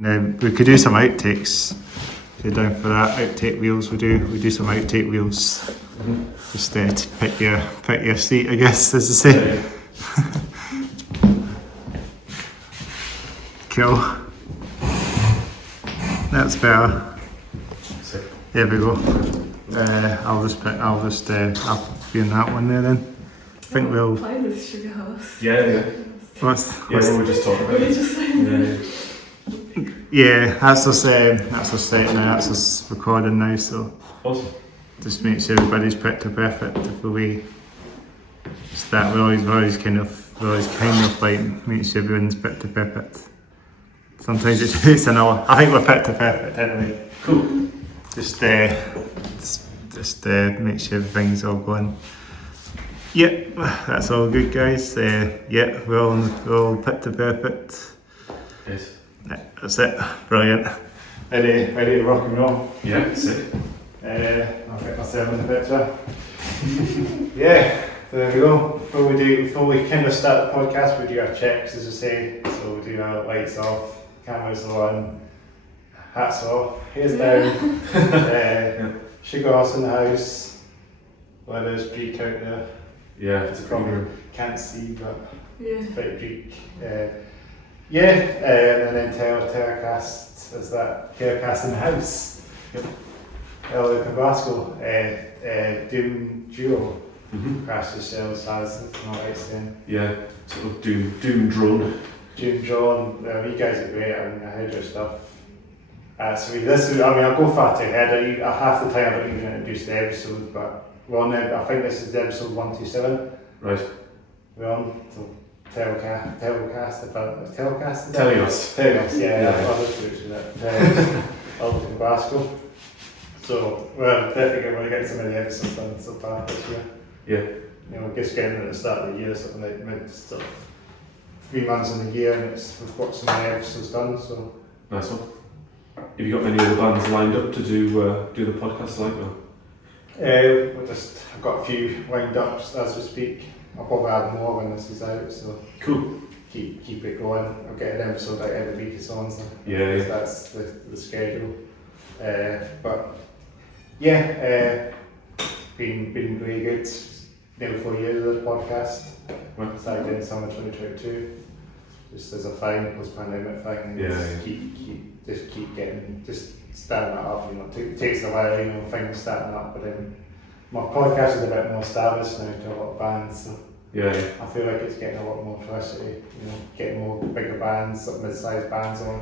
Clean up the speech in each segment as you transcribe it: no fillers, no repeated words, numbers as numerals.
We could do some outtakes. If you're down for that, outtake wheels. We do some outtake wheels. Just to pick your seat, I guess, as I say. Cool. That's better. There we go. I'll be in that one there then. I think we'll play with Sugar House. Yeah. We were just talking about it. Yeah, that's us set now, that's us recording now, so awesome. Just make sure everybody's picked up effort before we start. We're always kind of like make sure everyone's picked up effort. Sometimes it takes an hour. I think we're picked up effort anyway. Cool. Just make sure everything's all going. Yep, that's all good, guys. Yeah, we're all picked up effort. Yes. That's it. Brilliant. Ready to rock and roll. Yeah, sick. I'll get myself in the picture. Yeah, there we go. Before we kind of start the podcast, we do our checks, as I say. So we do our lights off, cameras on, hats off, hairs down. Sugar House in the house. Weather's bleak out there. Yeah, it's probably can't see, but it's quite bleak. And then Telecast is that Telecast in the house. Yep. Early from Glasgow. Doom Duo. Crashed the shells has not right saying. Yeah, sort of doom drone. Doom drone. You guys are great. I mean, I heard your stuff. I'll go far too ahead. Half the time I don't even introduce the episode, but we're on I think this is episode 127. Right. We're on. So Teleost. Teleost, yeah. Other than Glasgow. So we're definitely going to get some of the episodes done so far this year. Yeah. Just getting at the start of the year, something like mid 3 months in the year, and we've got some of the episodes done. So nice one. Have you got many other bands lined up to do the podcast like that? I've got a few lined up as we speak. I'll probably add more when this is out. So cool. Keep it going. I'll get an episode out every week or so. Yeah. That's the schedule. Been really good. Nearly 4 years of the podcast. Started in summer 2022. Just as a thing, post-pandemic thing. Just starting that up. It takes a while. Things starting up, but then my podcast is a bit more established now to a lot of bands. So I feel like it's getting a lot more publicity. Getting more bigger bands, mid-sized bands on.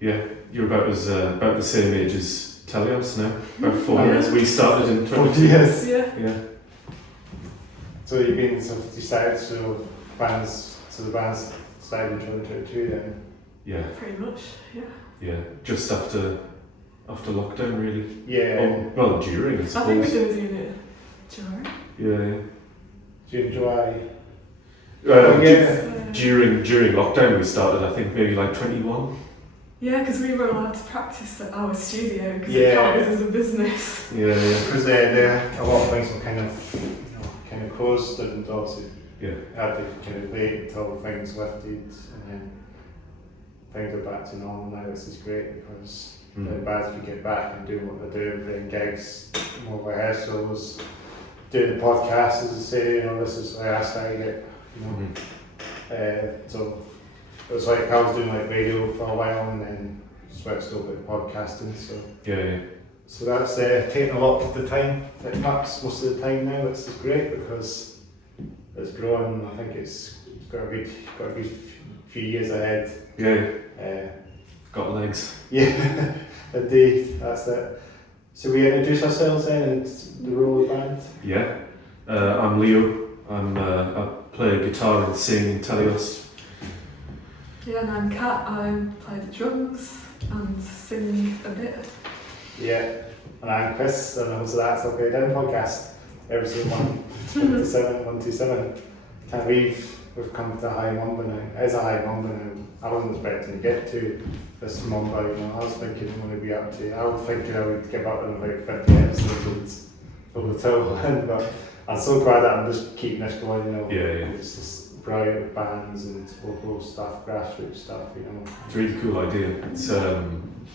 Yeah, you're about the same age as Teleost now. About 4 years. We started in 20 years. Yeah. So you've been decided the bands started in 2022 then? Yeah. Pretty much, yeah. Yeah, just after lockdown really. Yeah. Well, during I suppose. I think we've been doing it during. Yeah. June, July. During lockdown we started, I think maybe like 21. Yeah, because we were allowed to practice at our studio because it counted as a business. Yeah. Because a lot of things were kind of closed, and obviously had to kind of wait until things lifted, and then things are back to normal now. This is great because the bands can get back and do what they're doing, playing gigs, more rehearsals, doing the podcast, as I say. This is where I started it. So it was like I was doing like radio for a while, and then switched over to podcasting. So So that's taking a lot of the time. It marks most of the time now. This is great because it's growing. I think it's got a good few years ahead. Yeah. Got legs. Yeah, indeed. That's it. So we introduce ourselves then and the role of the band. Yeah. I'm Leo. I play guitar and sing in Teleost. Yeah, and I'm Kat. I play the drums and sing a bit. Yeah, and I'm Chris, and also that's Okay Down podcast, episode 127. Can't believe we've come to a high number now. It's a high number now. I wasn't expecting to get to this number. I was thinking I was thinking I would give up in about 50 episodes for the total, but I'm so glad that I'm just keeping this going. Yeah. It's just variety of bands and local stuff, grassroots stuff, you know. It's a really cool idea.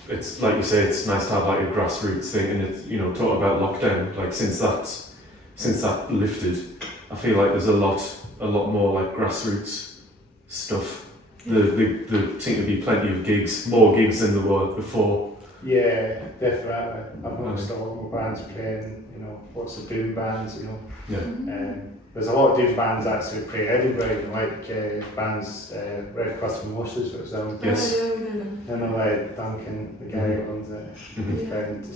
It's like you say, it's nice to have like a grassroots thing, and it's, you know, talk about lockdown, like since that lifted, I feel like there's a lot more like grassroots stuff. There seem to be plenty of gigs, more gigs than there were before. Yeah, definitely. I've noticed a lot more bands playing, you know, lots of doom bands, you know. Yeah. There's a lot of doom bands actually play Edinburgh, like bands, Red Cross and Mosh, for example. Yes. Oh, yeah, we know them. I know like Duncan, the guy who owns it, his Yeah. friend,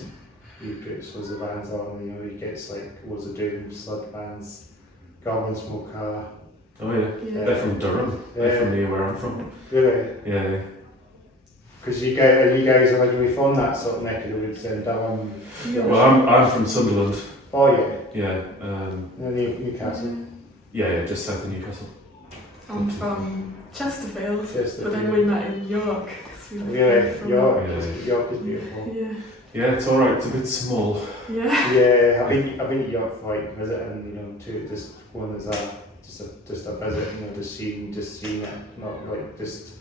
he puts loads of bands on, you know, he gets like loads of doom, sludge bands, Goblin Smoker. Oh yeah. Yeah. They're from Durham. They're from near where I'm from. Really? Yeah. Because you guys originally from that sort of neck of the woods then, Durham? Yeah. Well, I'm from Sunderland. Oh yeah. Yeah. Newcastle. Yeah, just south of Newcastle. I'm from Chesterfield, Chesterfield. but then we met in York. 'Cause we were Yeah, from- York. Yeah. York is beautiful. Yeah. Yeah, it's alright. It's a bit small. Yeah. Yeah, I've been to York for like visiting, you know, to just one as a just a visit, you know, just seeing it, not like just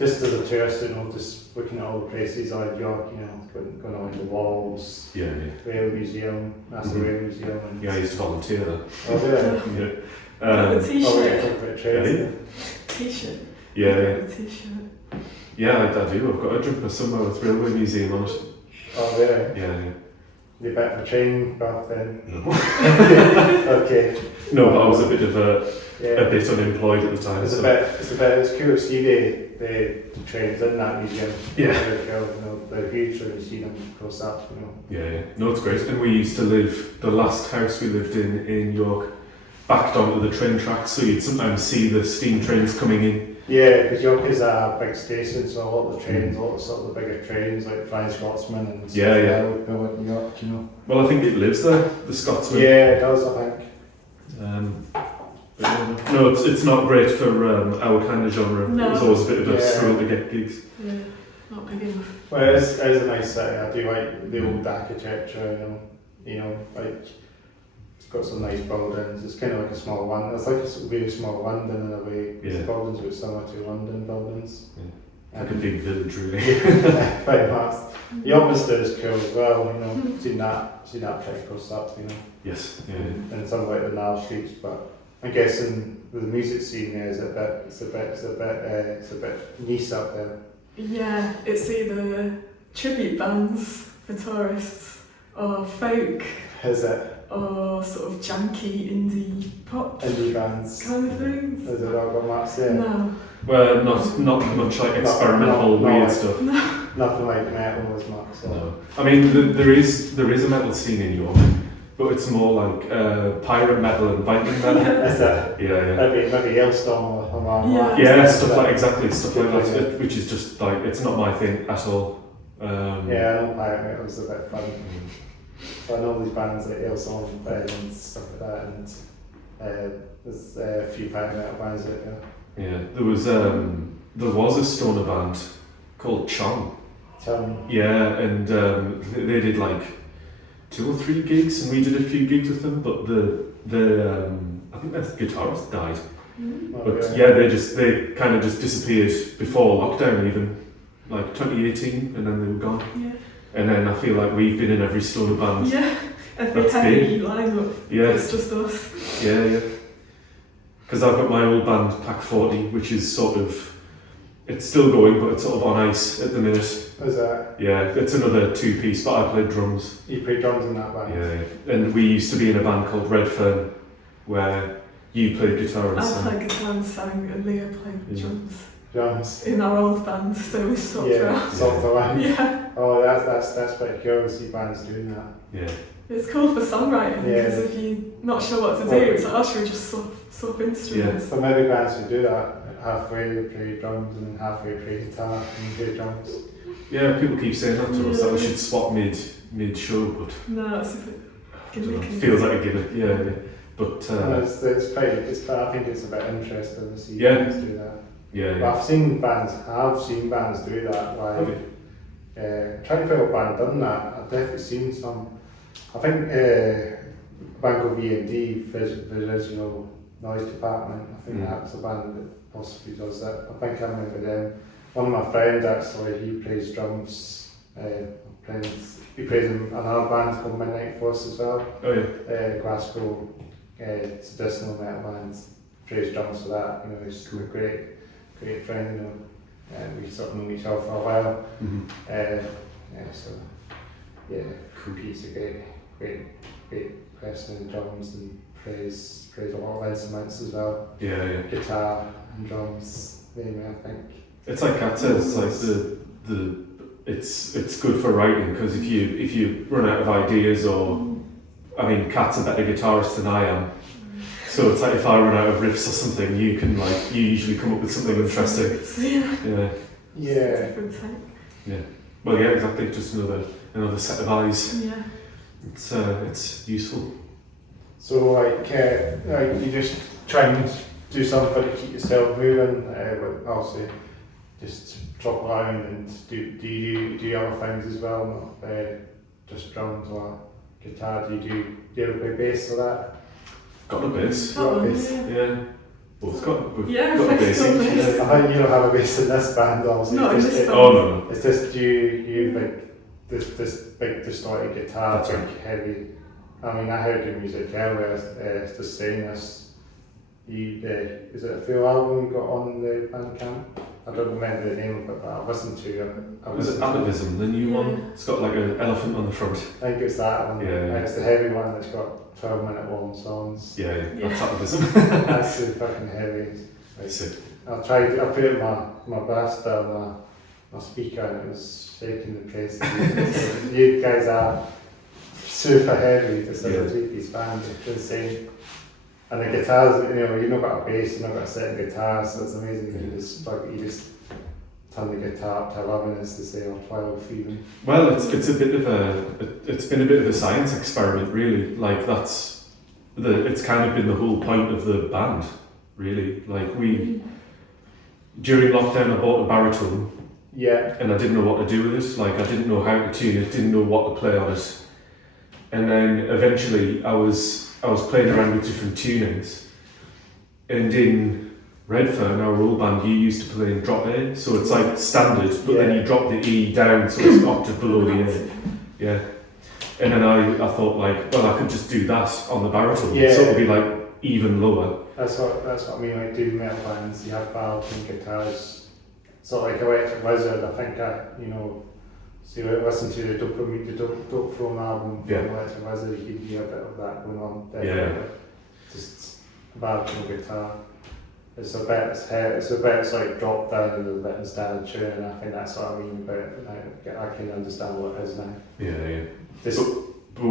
as a tourist, you know, just looking at all the places like York, you know, going on the walls, Yeah. Rail Museum, National Rail Museum, and Yeah, I used to volunteer there. oh, yeah. Yeah. Got a Oh, we t-shirt. talk about trains. T-shirt. Yeah. Got a t-shirt. Yeah, I do. I've got a jumper somewhere with Railway Museum on it. Oh, really? Yeah. You bet for train craft then. No. Okay. No, but I was a bit Yeah. unemployed at the time. It's so. it's cool to see the trains in that museum. Yeah. They're cool, you know, they're huge when you see them close up, you know. Yeah. No, it's great. And we used to live, the last house we lived in York, backed onto the train tracks, so you'd sometimes see the steam trains coming in. Yeah, because York is a big station, so a lot of the trains, a lot of sort of the bigger trains like Flying Scotsman and stuff Yeah, like yeah. that would go in York, you know. Well, I think it lives there, the Scotsman. Yeah, it does, I think. But no, it's not great for our kind of genre. No. It was always a bit of a Yeah. struggle to get gigs. Yeah. Not big enough. Well, it is a nice city. I do like the old architecture, you know, like it's got some nice buildings. It's kind of like a small one. It's like a very small London in a way. Yeah. The buildings were similar to London buildings. Like a big village, really. Quite nice. The Opposite is cool as well, you know. Seen that pretty close up, you know. Yes. Yeah. And some like the narrow streets, but I'm guessing the music scene there is it's a bit niche up there. Yeah, it's either tribute bands for tourists or folk Is it or sort of janky indie pop indie bands? kind of things. Is it all got much there? No. Well, not much like experimental no, weird like- stuff. Nothing like metal as much. So. No. I mean, there is a metal scene in York, but it's more like pirate metal and Viking metal. Is it? Yeah. Maybe Hailstorm or Yeah. Yeah, stuff like stuff like Yeah. that, which is just like, it's not my thing at all. Yeah, I know pirate metal is a bit fun. I know these bands like Hailstorm and stuff like that, and there's a few pirate metal bands out there. Yeah, there was a stoner band called Chong. Yeah, and they did like 2 or 3 gigs, and we did a few gigs with them. But I think their guitarist died. But yeah, they kind of just disappeared before lockdown, even like 2018, and then they were gone. Yeah. And then I feel like we've been in every stoner band. Yeah. Every That's heavy lineup. Yeah. It's just us. Yeah. Because I've got my old band Pack 40, which is sort of, it's still going, but it's sort of on ice at the minute. Is that? Yeah, it's another 2-piece, but I play drums. You play drums in that band? Yeah, and we used to be in a band called Red Fern, where you played guitar and I sang. played guitar and sang, and Leah played Yeah. drums Drums. in our old band, so we swapped Yeah, around. sort of one. Yeah. Oh, that's pretty cool to see bands doing that. Yeah. It's cool for songwriting Yeah. because if you're not sure what to do, it's like, oh, should we just swap instruments? So maybe bands who do that, halfway they play drums and halfway play guitar and play drums. Yeah, people keep saying that to us, that we should swap mid-show, but No, it's a bit I don't know, gimmicky. it feels like a gimmick, yeah. But, I think it's a bit interesting to see Yeah. bands do that. yeah. But I've seen bands do that. Have Like, you? trying to think what band done that. I've definitely seen some. I think a band called V&D, Original noise department. I think that's a band that possibly does that. I think I remember them. One of my friends actually, he plays drums. He plays in another band called Midnight Force as well. Oh yeah. Glasgow traditional metal band. Plays drums for that. You know, he's a great friend. You know, and we sort of known each other for a while. Cool. He's a great person in drums and plays a lot of instruments as well. Yeah. Guitar and drums, mainly, I think. It's like Kat says, like it's good for writing, because if you run out of ideas, or I mean, Kat's a better guitarist than I am, so it's like if I run out of riffs or something, you usually come up with something interesting. Yeah. Well, yeah, exactly. Just another set of eyes. Yeah. It's useful. So like you just try and do something to keep yourself moving, but also just drop around and do you other things as well, not just drums or guitar. Do you ever play bass or that? Got a bass. Yeah. Both got a bass. I think you don't have a bass in this band, obviously. No. It's just you like this big distorted guitar, That's big right. heavy. I mean, I heard your music earlier. It's just saying this. Is it a full album you got on the Bandcamp? I don't remember the name of it, but I listened to it. Was it Atavism, the new one? It's got like an elephant on the front. I think it's that one. Yeah. It's the heavy one that's got 12-minute long songs. Yeah. That's Atavism. That's so fucking heavy. I see. I put it in my blast down my speaker, and it was shaking the place. You guys are super heavy, just as a three-piece band. It's insane. And the guitars, you've not got a bass, you've not got a set of guitars, so it's amazing. You just turn the guitar up to 11, as they say, or 12 even. Well, it's been a bit of a science experiment, really. Like it's kind of been the whole point of the band, really. Like during lockdown, I bought a baritone. Yeah. And I didn't know what to do with it. Like, I didn't know how to tune it, didn't know what to play on it. And then eventually I was playing around with different tunings. And in Redfern, our old band, you used to play in drop A, so it's like standard, but then you drop the E down, so it's an octave below the A. Yeah. And then I thought, like, well, I could just do that on the baritone, so it'll be like even lower. That's what I mean, like doing metal bands, you have baritone guitars. So like Electric Wizard, I think so you listen to the Dope Throne album from Electric Wizard, you could hear a bit of that going on. Definitely. Just baritone guitar. It's like dropped down and a bit of standard tune, and I think that's what I mean about it. I can understand what it is now. Yeah. But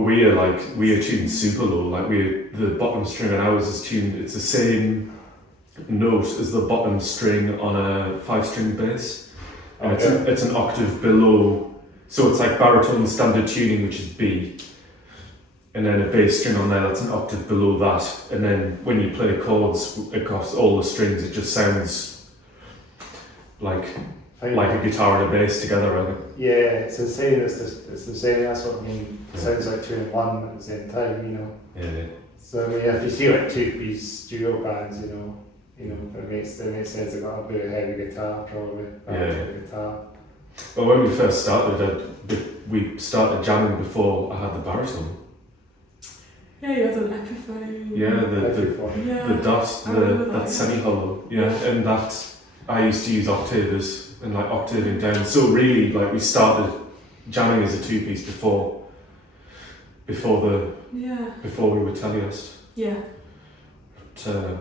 we are tuned super low. Like the bottom string on ours is tuned. It's the same note as the bottom string on a 5-string bass, and it's an octave below. So it's like baritone standard tuning, which is B, and then a bass string on there that's an octave below that. And then when you play chords across all the strings, it just sounds like a guitar and a bass together. I think. Yeah, it's insane. It's insane. That's what I mean. It sounds like 2 in 1 at the same time. Yeah. So I mean, if you see like 2-piece duo bands, it makes sense. They've got a bit of heavy guitar, probably. Guitar. Well, when we first started, we started jamming before I had the baritone. Yeah, you had an Epiphone. Yeah, the dot, that semi-hollow. Yeah, and that I used to use octavers and like octaving down. So really, like we started jamming as a 2-piece before we were Teleost. Yeah. But,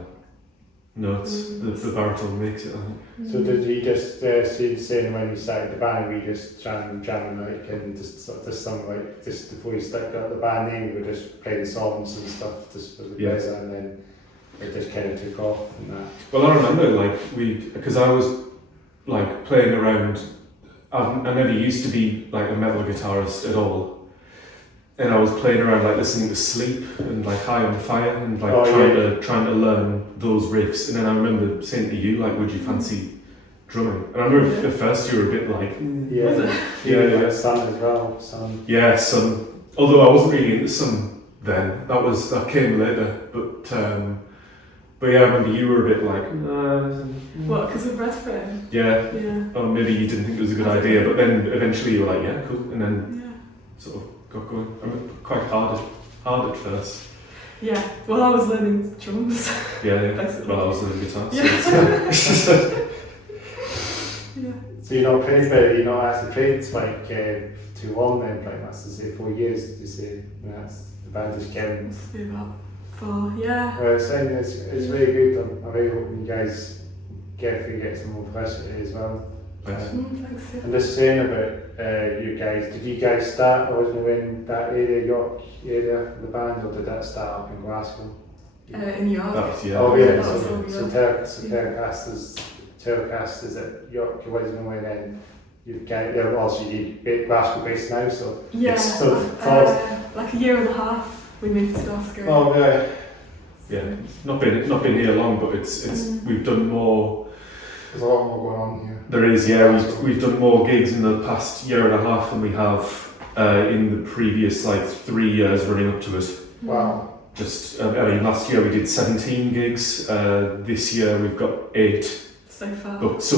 no, it's the baritone makes it, I think. So did you just say when you started the band, were you just jamming like, and just some like, just before you started the band name, you were just playing songs and stuff just for the pleasure, and then it just kind of took off and that? Well, I remember because I was like playing around, I never used to be like a metal guitarist at all. And I was playing around like listening to Sleep and like High on Fire and like trying to learn those riffs. And then I remember saying to you, like, would you fancy drumming? And I remember at first you were a bit like, Sun as well. Sun. Yeah, Sun. Although I wasn't really into Sun then. That came later. But But yeah, I remember you were a bit like, What, because of breath frame? Yeah. Yeah. Or maybe you didn't think it was a good idea, but then eventually you were like, yeah, cool, and then sort of got going. I mean, quite hard at first. Yeah. Well, I was learning drums. Yeah. Basically. Well, I was learning guitar. Yeah. Yeah. So you're not played very, you're not actually played like too long then, like that's to say 4 years, did you say? That's the band is Kevin. Must be about 4, yeah. Well, it's saying it's really good. I'm really hoping you guys get some more publicity as well. Thanks. Thanks. Yeah. I'm just saying about you guys, did you guys start originally in that area, York area, the band, or did that start up in Glasgow? In York. That was, yeah. Oh yeah, That was so Teleost is at York originally, and then you've got, also you're Glasgow based now, so Yeah. it's so like a year and a half we moved to Glasgow. oh yeah. Yeah, not been here long, but it's we've done more. There's a lot more going on here. There is, yeah. We've done more gigs in the past year and a half than we have in the previous 3 years running up to it. Wow. Just, I mean, last year we did 17 gigs. This year we've got 8 So far. booked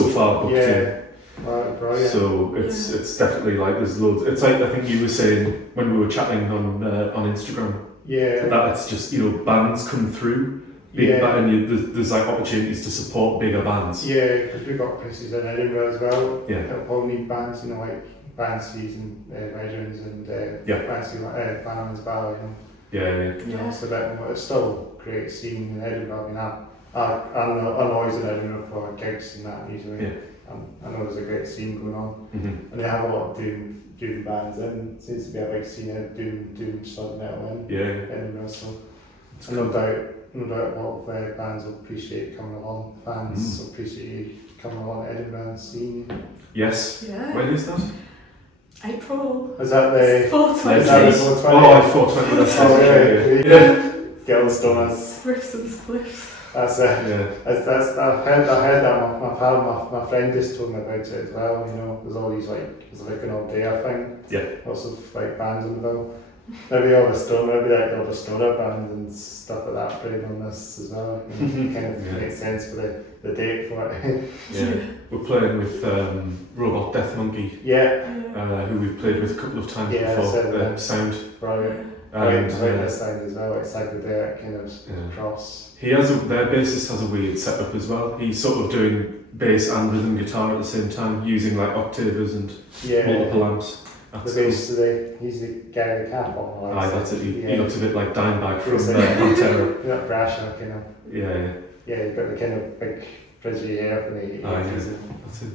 in. Yeah. Wow, brilliant. So it's definitely there's loads. It's I think you were saying when we were chatting on Instagram. Yeah. That it's just bands come through. Big band, and there's opportunities to support bigger bands. Yeah, because we've got places in Edinburgh as well. Yeah. That all need bands, like Bands and Legends and Bands Bannerman as well. Yeah. So that it's still a great scene in Edinburgh. I mean, I'm always in Edinburgh for gigs and that usually. Yeah. I know there's a great scene going on, Mm-hmm. and they have a lot of doom bands in. Seems to be a big scene of doom sort metal in Edinburgh. So no doubt a lot of bands will appreciate coming along. Fans will appreciate you coming along to Edinburgh and seeing. Yes. Yeah. When is that? April. Is that the 420. Is that the 420? Oh, 420. That's Oh yeah. Girls Stoners. Riffs and spliffs. That's it. Yeah. I've heard that. My friend just told me about it as well. There's all these it's like an all day thing. Yeah. Lots of bands in the bill. Maybe all the stoner bands and stuff like that playing on this as well. Kind of makes sense for the date for it. Yeah. We're playing with Robot Death Monkey. Yeah. Who we've played with a couple of times Yeah, before. Sound. Brilliant. And This sound as well. It's psychedelic kind of cross. Their bassist has a weird setup as well. He's sort of doing bass and rhythm guitar at the same time, using octavers and multiple amps. He's the guy with the cap on. Aye, that's it. He looks a bit like Dimebag from Pantera. Not brash, Yeah. Yeah, he's got the kind of big frizzy hair from the 80s. That's it.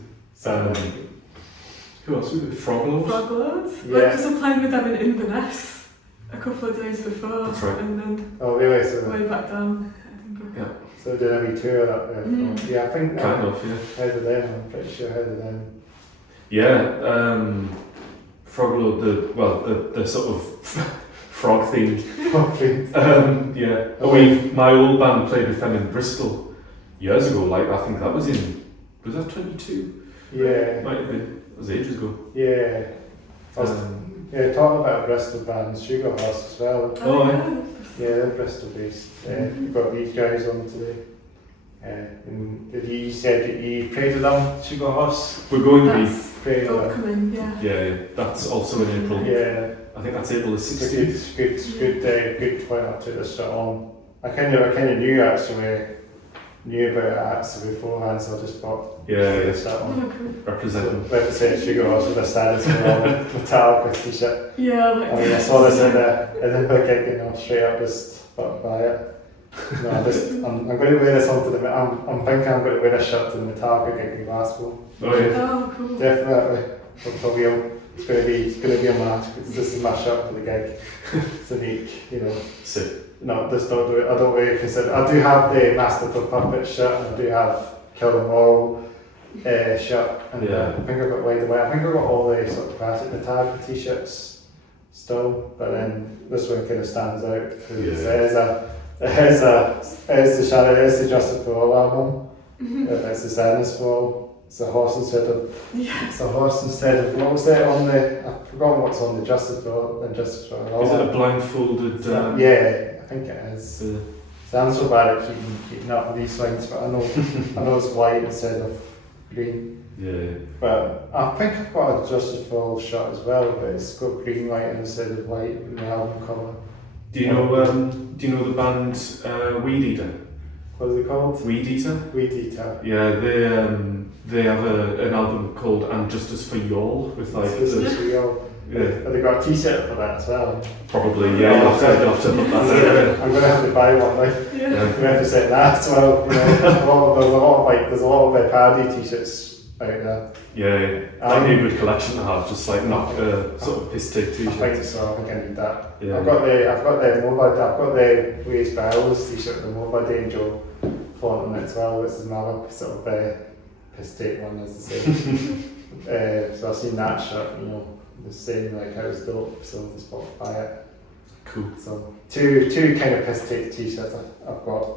Who else? Froglords? Froglords? Yeah. Because I'm playing with them in Inverness a couple of days before. That's right. And then Oh, really? So, way back down Edinburgh. Yeah. so did any tour up there? Yeah, I think Kind of, yeah. Heard of them, I'm pretty sure heard of them. Yeah, Froglord, the sort of frog themed. My old band played with them in Bristol years ago. I think that was that 22? Yeah. Might have been. It was ages ago. Yeah. Talking about Bristol bands, Sugar Horse as well. Oh, yeah. Yeah, they're Bristol based. We've got these guys on today. And you said that you played with them, Sugar Horse? We're going to be Playing with them. Upcoming, yeah. Yeah, that's also in April. Yeah. I think that's April the It's 16th. a good point up to this on. I kind of knew about it actually beforehand, so I just thought this on. Oh, cool. Representing. Represent Sugar Horse with a status Metallica t-shirt. Yeah, I mean, I saw this in the gig and I straight up just thought buy it. No, I'm going to wear this onto I'm thinking I'm going to wear a shirt to the Metallica gig in Glasgow. Oh yeah. Oh, cool. Definitely. It's going to be a match. This is my shirt for the gig. It's unique, Sick. No, just don't do it. I don't really consider. I do have the Master for Puppets shirt, and I do have Kill Them All shirt, and I think I've got Wide Away. I think I've got all the sort of classic Metallica t-shirts still, but then this one kind of stands out because it is the Justice for All album. It's the Sadness for All. It's a horse instead of. What was it on the? I've forgotten what's on the Justice for All and Justice for All. Is it a blindfolded? Yeah, I think it is. So I'm so bad at keeping up with these things, but I know it's white instead of green. Yeah. But I think I've got a Justifiable shot as well, but it's got green light instead of white in the album cover. Do you know the band Weed Eater? What is it called? Weed Eater? Weed Eater. Yeah, they have an album called And Justice for Y'all with like Justice for Y'all. Yeah. Have they got a t-shirt for that as well? Probably, yeah. You'll have to put that there. I'm going to have to buy one. Like, Yeah. I'm going to have to set that as well. You know, there's a lot of parody t-shirts out there. Yeah, that'd be a good collection to have. Just like not sort of piss take I think t-shirts. so. I think I need that. Yeah. I've got the Ways Bells t-shirt, the Mobile Danger font on it as well. This is another sort of piss take one, as they say. So I've seen that shirt. You know. The same, like how it's dope, so I just bought to buy it. Cool. So two kind of piss take t-shirts I've got.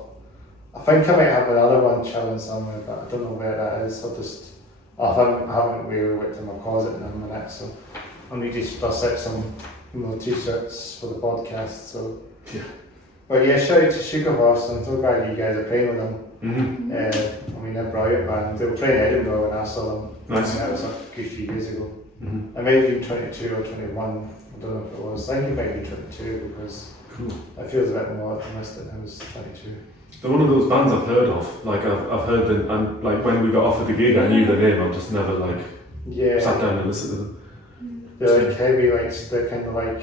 I think I might have another one chilling somewhere, but I don't know where that is. I haven't really looked in my closet in a minute, so I'll need to bust out some more t-shirts for the podcast. So yeah. But yeah, shout out to Sugar Horse. I'm so glad you guys are playing with them. Mm-hmm. I mean, they're a brilliant band. They were playing in Edinburgh when I saw them. Nice. That was a good few years ago. Mm-hmm. I may have been 22 or 21, I don't know if it was. I think it might be 22 because Cool. I feel a bit more optimistic than I was 22. They're one of those bands I've heard of. Like I've heard them, and like when we got offered the gig, I knew their name. I've just never like sat down and listened to them. They're like heavy, like they're kind of like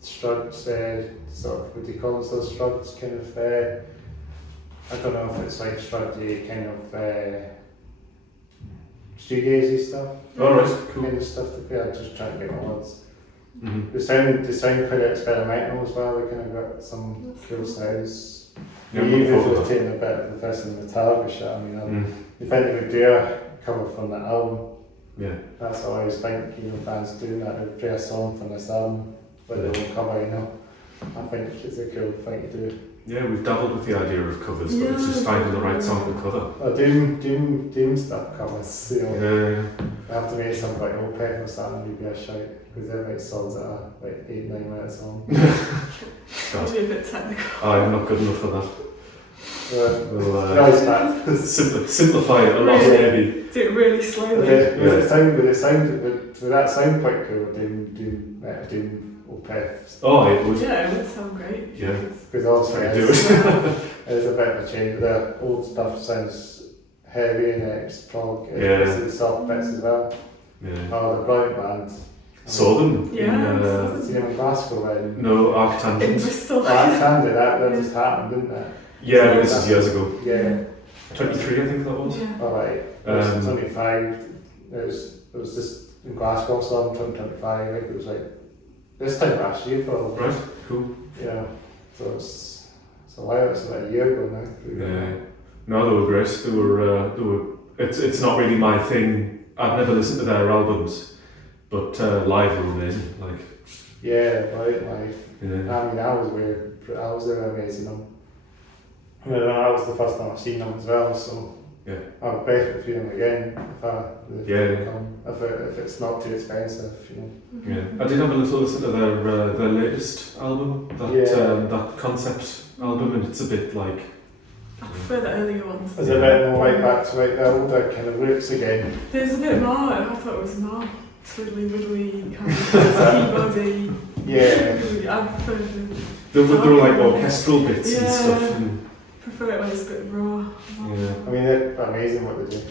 struts, sort of, what do you call them, those struts, kind of, I don't know if it's like strutty kind of shoegazy stuff. Alright, cool. Kind of stuff to play. I'm just trying to get my words. Mm-hmm. They sound pretty experimental as well. They kind of got some cool styles. Yeah, Even if we'll we've taken a bit of the first in the Metallica shit, I mean, Mm. if anybody would do a cover from that album, Yeah. that's what I always think, you know, bands doing that, they play a song from this album, but they won't cover, you know. I think it's a cool thing to do. Yeah, we've dabbled with the idea of covers, but it's just finding the right song to cover. Doom stuff covers, you know. Yeah. I have to make something like Opeth or something, maybe a shout, because they're like songs that are like 8-9 minutes long. That'd be a bit technical. I'm not good enough for that. We'll Simplify it a lot, maybe. Do it really slowly. Would that sound quite cool? Doom Opeth. Oh, it would. Yeah, it would sound great. Yeah. Because also Do it's a bit of a change. The old stuff sounds heavy and it's prog. It's the soft bits as well. Yeah. Oh, the brilliant band. Saw them Yeah. See them in Glasgow when? No, Arc In Tangent. Bristol. That just happened, didn't it? Yeah, this is years ago. Yeah. 23, I think that was. Yeah. Alright. It was 25. It was just in Glasgow, so I'm 25. Like, it was like this time last year probably. Right, cool. Yeah. So it's a while. It's about a year ago now. Yeah. No, they were great. They were. It's not really my thing. I've never listened to their albums, but live were amazing. Like. Yeah, right. Like. Yeah. I mean, I was there amazing them. And that was the first time I've seen them as well, so yeah. I would pay for them again if Yeah. come, if it's not too expensive, you know. Yeah, I did have a little listen to their latest album, that concept album, and it's a bit like. I prefer the earlier ones. It's a bit more right back to like the older kind of roots again. There's a bit more, I thought it was more twiddly widdly kind of keyboardy. Yeah. I prefer the. There were like orchestral bits and stuff. And, prefer it when it's a bit raw. yeah. I mean, they're amazing what they do.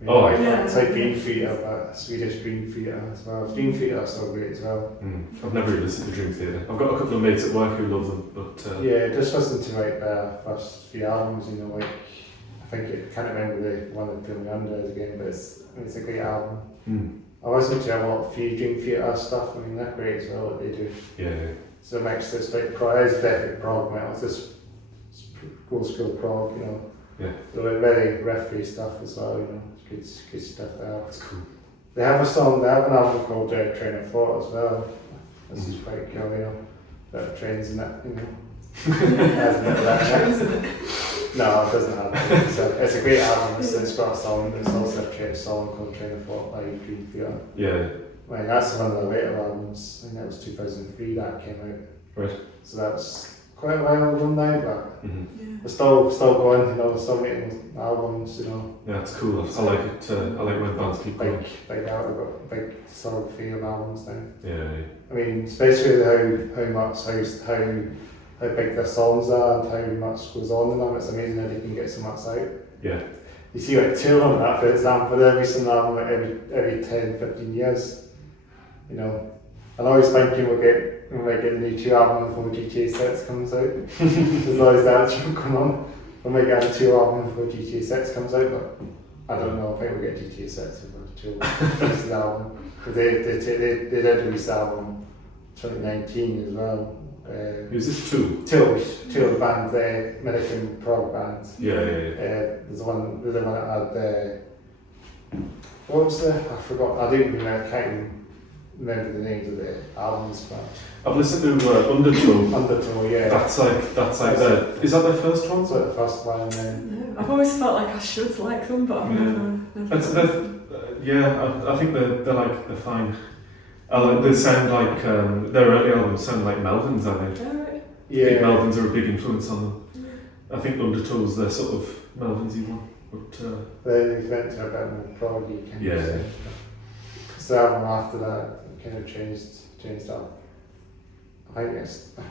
I mean, Oh, yeah. It's like Dream Theater, but Swedish Dream Theater as well. Dream Theater are so great as well. I've never really listened to Dream Theater. I've got a couple of mates at work who love them, but Yeah, just listen to like their first few albums, you know, like I can't remember the one that Film Under again, but it's a great album. I listen to a lot of Dream Theater stuff. I mean, they're great as well what they do. Yeah. So it makes this like it's definitely prog metal. It's just old school prog, you know. Yeah. So like very riffy stuff as well, you know. It's good stuff there. That's cool. They have an album called Train of Thought as well. This is quite cool, you know. Bit of trains in it, you know. Has a bit of that in it. No, it doesn't have it. It's a great album. It's got a song. There's also a song called Train of Thought by Dream Theater. Yeah. Like, that's one of the later albums. I think that was 2003 that came out. Right. So that's quite a while ago now, but they're still going, they're still making albums, Yeah, it's cool. I like it. I like when bands keep going. Big sort of feel albums now. Yeah. I mean, especially how big their songs are and how much goes on in them. It's amazing how they can get so much out. Yeah. You see like Trill on that, for example, they release an album every 10, 15 years. I'm always thinking we might get the new 2 album before GTA 6 comes out. There's always that joke going on. We might get a 2 album before GTA 6 comes out, but I don't know, I think we'll get GTA 6 before Trill releases the album. But they did release the album 2019 as well. Who's this? Trill, the band, the American Prog band. Yeah. There's the one that had what was I forgot. I can't remember the names of the albums, but I've listened to Undertow. Undertow, yeah. That's like is that their first one? That's like the first one, and then. No, I've always felt like I should like them, but I've never. I think they're fine. They sound like their early albums sound like Melvins, I think. Right. Yeah. I think Melvins are a big influence on them. Yeah. I think Undertow's their sort of Melvinsy one, but they went to a bit more proggy kind of thing. So the album after that kind of changed up. I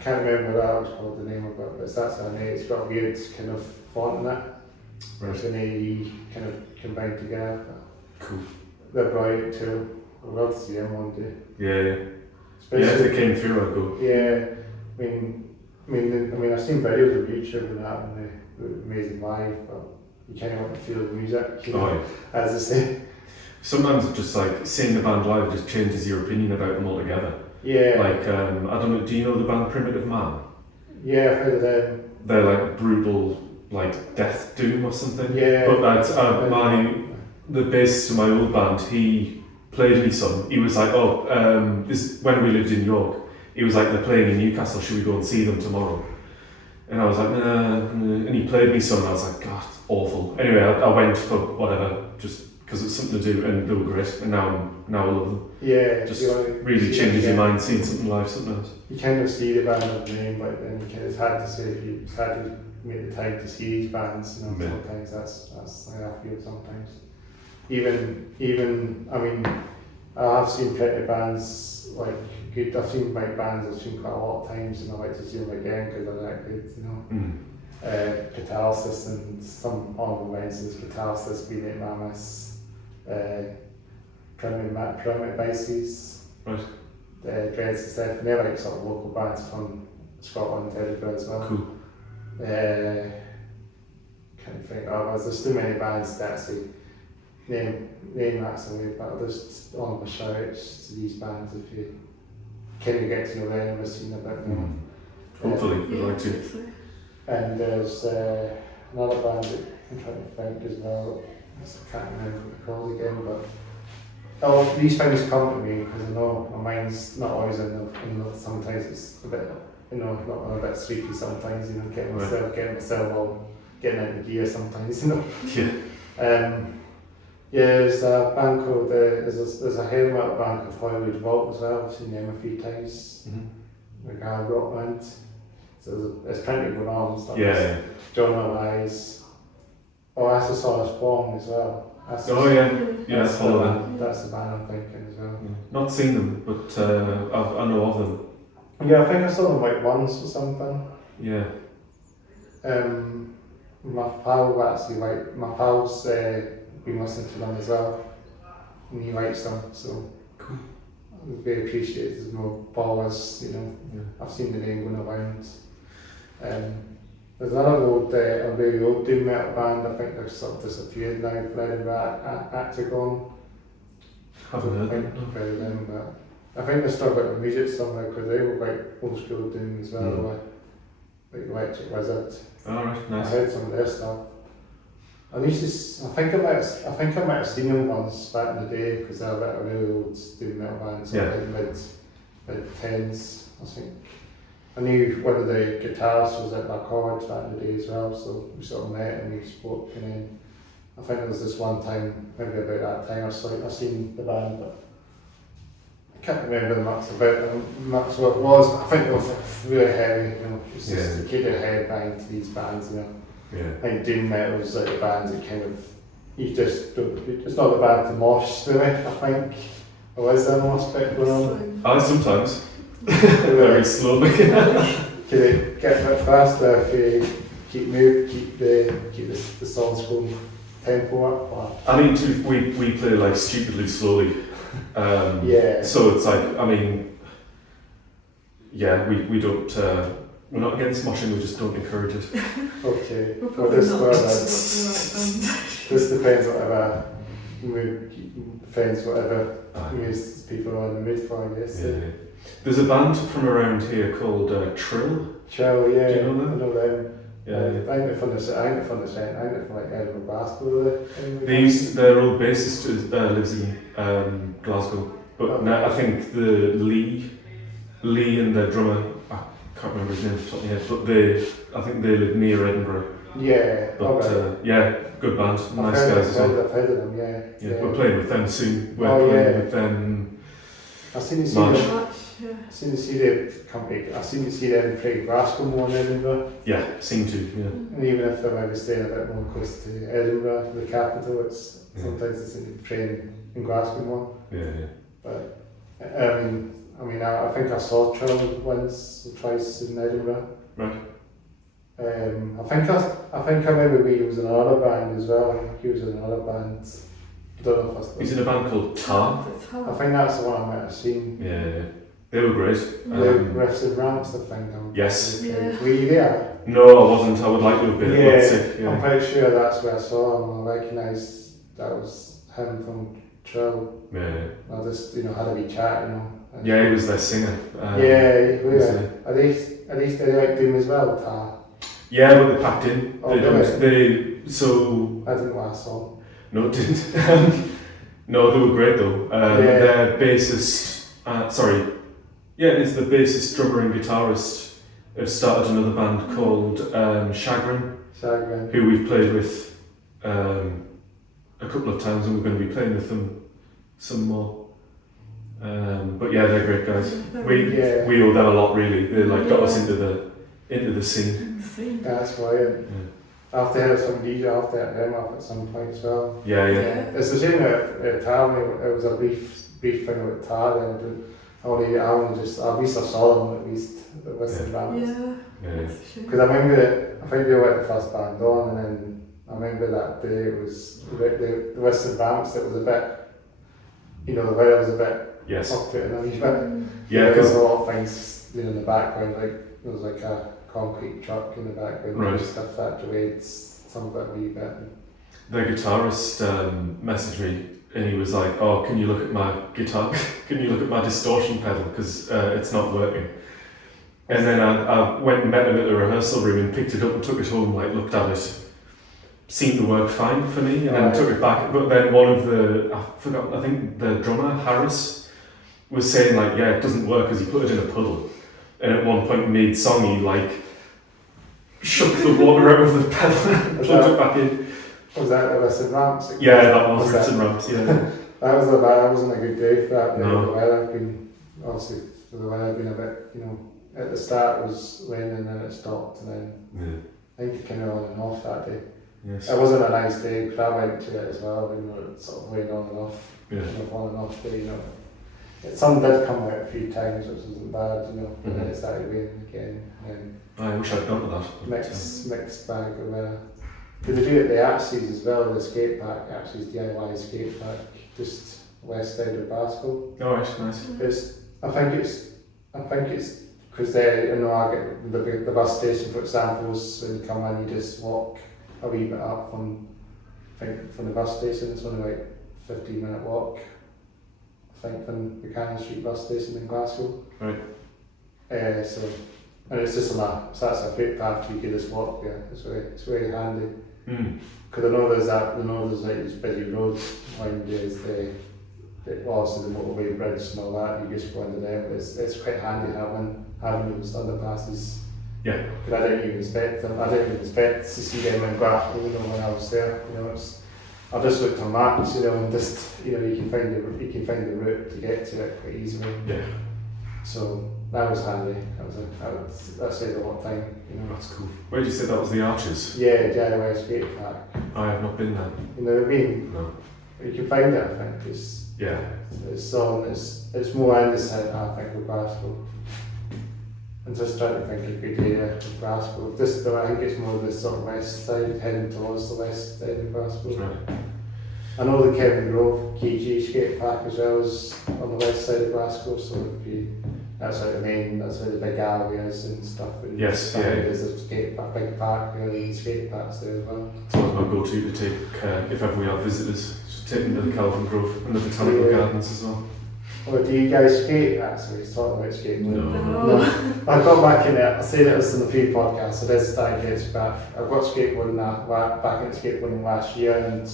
can't remember what that was called, the name of it, but it's it's got a weird kind of font in it. Right. It's an AE kind of combined together. Cool. They're brilliant too. I'd love to see them one day. Yeah, if they came through, I'd go. Yeah, I mean, I've seen videos of YouTube and that, and they're amazing live, but you kind of want to feel the music, as I say. Sometimes just like seeing the band live just changes your opinion about them altogether. Yeah. Like, I don't know, do you know the band Primitive Man? Yeah, I've heard of them. They're like brutal, like death doom or something. Yeah. But that's the bassist of my old band, he played me some. He was like, this when we lived in York, he was like, they're playing in Newcastle, should we go and see them tomorrow? And I was like, nah. And he played me some, and I was like, God, awful. Anyway, I went for whatever, just because it's something to do, and they were great, and now I love them. Yeah, just really changes your mind seeing something live sometimes. You kind of see the band of the name, but then it's hard to say if you had to make the time to see these bands. Sometimes that's how I feel sometimes. Even I mean, I have seen plenty of bands like good. I've seen big bands I've seen quite a lot of times, and I like to see them again because they're that good. Catalyst and some honourable mentions. Catalyst, Beat It Mammoths. Primitive Vices, right. Dreads and stuff, and they're like sort of local bands from Scotland, Edinburgh as well. Cool. Can't think there's too many bands that actually name that's away, but there's honourable shout outs to these bands if you can get to know them and seen a bit more. Hopefully, we'd like to. And there's another band that I'm trying to think as well. I can't remember what they're called again, but these things come to me because I know my mind's not always in them. Sometimes it's a bit, not a bit sleepy sometimes. Getting out of gear sometimes. Yeah. There's a band called there's a heavy metal band called Hollywood Vault as well. I've seen them a few times. Like a rock band. So there's plenty going on. Stuff. Yeah. John Wise. Oh, that's a Solace Bomb as well. I follow them. That's the band I'm thinking as well. Yeah. Not seen them, but I know of them. Yeah, I think I saw them like once or something. Yeah. My pal's been listening to them as well, and he likes them, so cool. I would be appreciated as more followers, Yeah. I've seen the name going around. There's another very old doom metal band, I think they've sort of disappeared now, for Edinburgh, Outtakes. Haven't heard them, but I think they've still got the music somewhere because they were like old school doom as well, like Electric Wizard. Alright, nice. I heard some of their stuff. I think I might have seen them once back in the day because they're a really old doom metal band, so mid tens, I think. I knew one of the guitarists was at my college back in the day as well, so we sort of met and we spoke, and then I think it was this one time, maybe about that time I seen the band, but I can't remember much about them, much what it was. I think it was like really heavy, you know. It's just a kid of headbang to these bands, you know. Yeah. I think doom metal was like the bands that kind of you just don't. It's not the band to mosh really. I think. Or is there a mosh bit going on? I sometimes. Very slowly. Can it get a bit faster if you keep the songs going tempo up? Or? I mean, we play like stupidly slowly. So it's like, I mean, we don't. We're not against moshing. We just don't encourage it. Okay. We're probably not. This depends whatever mood, depends whatever music people are in the mood for, I guess. Yeah. There's a band from around here called Trill. Trill, yeah. Do you know them? I know them. Yeah. I think they're from like Edinburgh, Glasgow. Their old bassist lives in Glasgow, but now I think the Lee and their drummer, I can't remember his name off the top of my head, but I think they live near Edinburgh. Yeah. But good band, nice guys as well. I've heard of them, yeah. We're playing with them soon. We're playing with them. I've seen you see Mosh. them. I've seen you see the company. I've seen you see them play Glasgow more in Edinburgh. Yeah, seem to. Yeah. And even if they're maybe staying a bit more close to Edinburgh, the capital, it's sometimes it's in playing in Glasgow more. Yeah. But I think I saw Trill once or twice in Edinburgh. Right. I think I remember we was in another band as well. I think he was in another band. I don't know if he's in a band called Tar. I think that's the one I might have seen. Yeah. They were great. Riffs and Ramps, I think. Yes. Yeah. Were you there? No, I wasn't. I would like to have been. Yeah. I'm pretty sure that's where I saw him. I recognised that was him from Trill. Yeah. I just, had a wee chat, Yeah, he was their singer. Are they like doing as well, Tar? Yeah, but they packed in. Oh, I didn't last song. No, it didn't. No, they were great though. Their bassist, it's the bassist, drummer and guitarist have started another band called Chagrin, who we've played with a couple of times, and we're going to be playing with them some more. But yeah, they're great guys. We owe them a lot, really. They got us into the scene. That's brilliant. I have to have some DJ, I have to have them up at some point as well. Yeah. It's a shame that Tar, it was a brief thing about Tar, and at least I saw them at least, the Western Bands. Because I remember I think they were the first band on, and then I remember that day it was the Western Bands, it was a bit, the weather was a bit off-putting a wee bit. Yeah, because a lot of things in the background, like there was like a concrete truck in the background and stuff that delayed some of it a wee bit. The guitarist messaged me and he was like, "Oh, can you look at my guitar? Can you look at my distortion pedal? Because it's not working." And then I went and met him at the rehearsal room and picked it up and took it home, looked at it, seemed to work fine for me, and then took it back. But then I think the drummer, Harris, was saying it doesn't work because he put it in a puddle. And at one point mid-song he shook the water out of the pedal and plugged it back in. Was that the Riffs and Ramps? Yeah, that was Riffs and Ramps, yeah. That wasn't a good day for that. No. The weather had been a bit, at the start it was raining and then it stopped, and then I think it came on and off that day. Yes. It wasn't a nice day because I went to it as well, it sort of rained on and off. Yeah. On and off day, The sun did come out a few times, which wasn't bad, and then it started raining again. And I wish I'd gone to that. Mixed bag of Did they do it at the Artsies as well, the skate park, Artsies DIY skate park, just west side of Glasgow. Oh, right, nice. I think it's because I get the bus station, for example, when you come in, you just walk a wee bit up from the bus station. It's only 15-minute walk. I think from the Cannon Street bus station in Glasgow. Right. And it's just that's a footpath you can just walk there. It's very handy. Because I know there's these busy roads when there's obviously the motorway bridge and all that. You just go into them. It's quite handy having those underpasses. Yeah. Because I didn't even expect to see them in Glasgow. When I was there, I just looked on maps, and just you can find the route to get to it quite easily. Yeah. So that was handy. That saved a lot of time. That's cool. Where did you say that was the Arches? Yeah, DIY skate park. I have not been there. You never been? No. You can find it, I think. It's more in the centre, I think, of Glasgow. I'm just trying to think of a good area of Glasgow. I think it's more the sort of west side, heading towards the west side of Glasgow. Right. I know the Kevin Grove KG skate park as well is on the west side of Glasgow, so that's like that's where the big alley is and stuff. And yes, there's a big park there and skate parks there as well. It's always my go-to to take, if ever we have visitors, just take them to the Kelvin Grove and the Botanical Gardens as well. Oh, do you guys skate? Actually, it's talking about skating. No. I got back in it. I said it was in the few podcasts. I did start getting back. I got skateboarding back into skateboarding last year and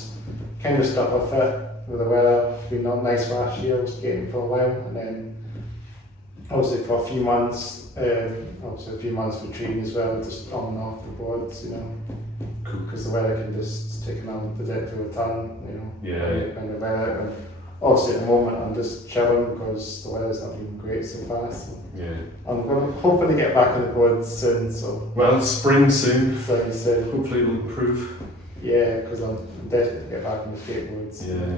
kind of stuck with it with the weather. It's been not nice last year. I was skating for a while and then obviously for a few months, with training as well, just on and off the boards, Cool. Because the weather can just take on the dip to a ton, Yeah. And the weather. And obviously at the moment I'm just chilling because the weather's not been great so far. So Yeah. I'm hoping to get back on the boards soon. So well, spring soon. So you said, hopefully it will improve. Yeah, because I'm desperate to get back on the skateboards. Yeah.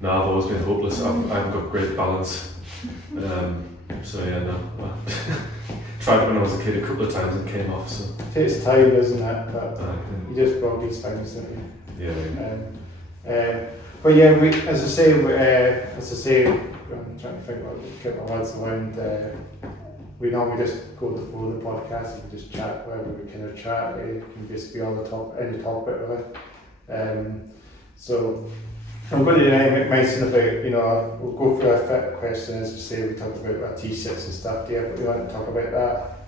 No, I've always been hopeless. I haven't got great balance. So yeah, no. Tried it when I was a kid a couple of times and came off. So it takes time, doesn't it? But you just got these things, don't you? Yeah. But yeah, as I say, I'm trying to think what keep my words around. We normally just go to the podcast and we just chat wherever we kind of chat. It can just be on any topic really. So I'm going to mention about, we'll go through a fit question as we say, we talk about our t-shirts and stuff. Do you want to talk about that?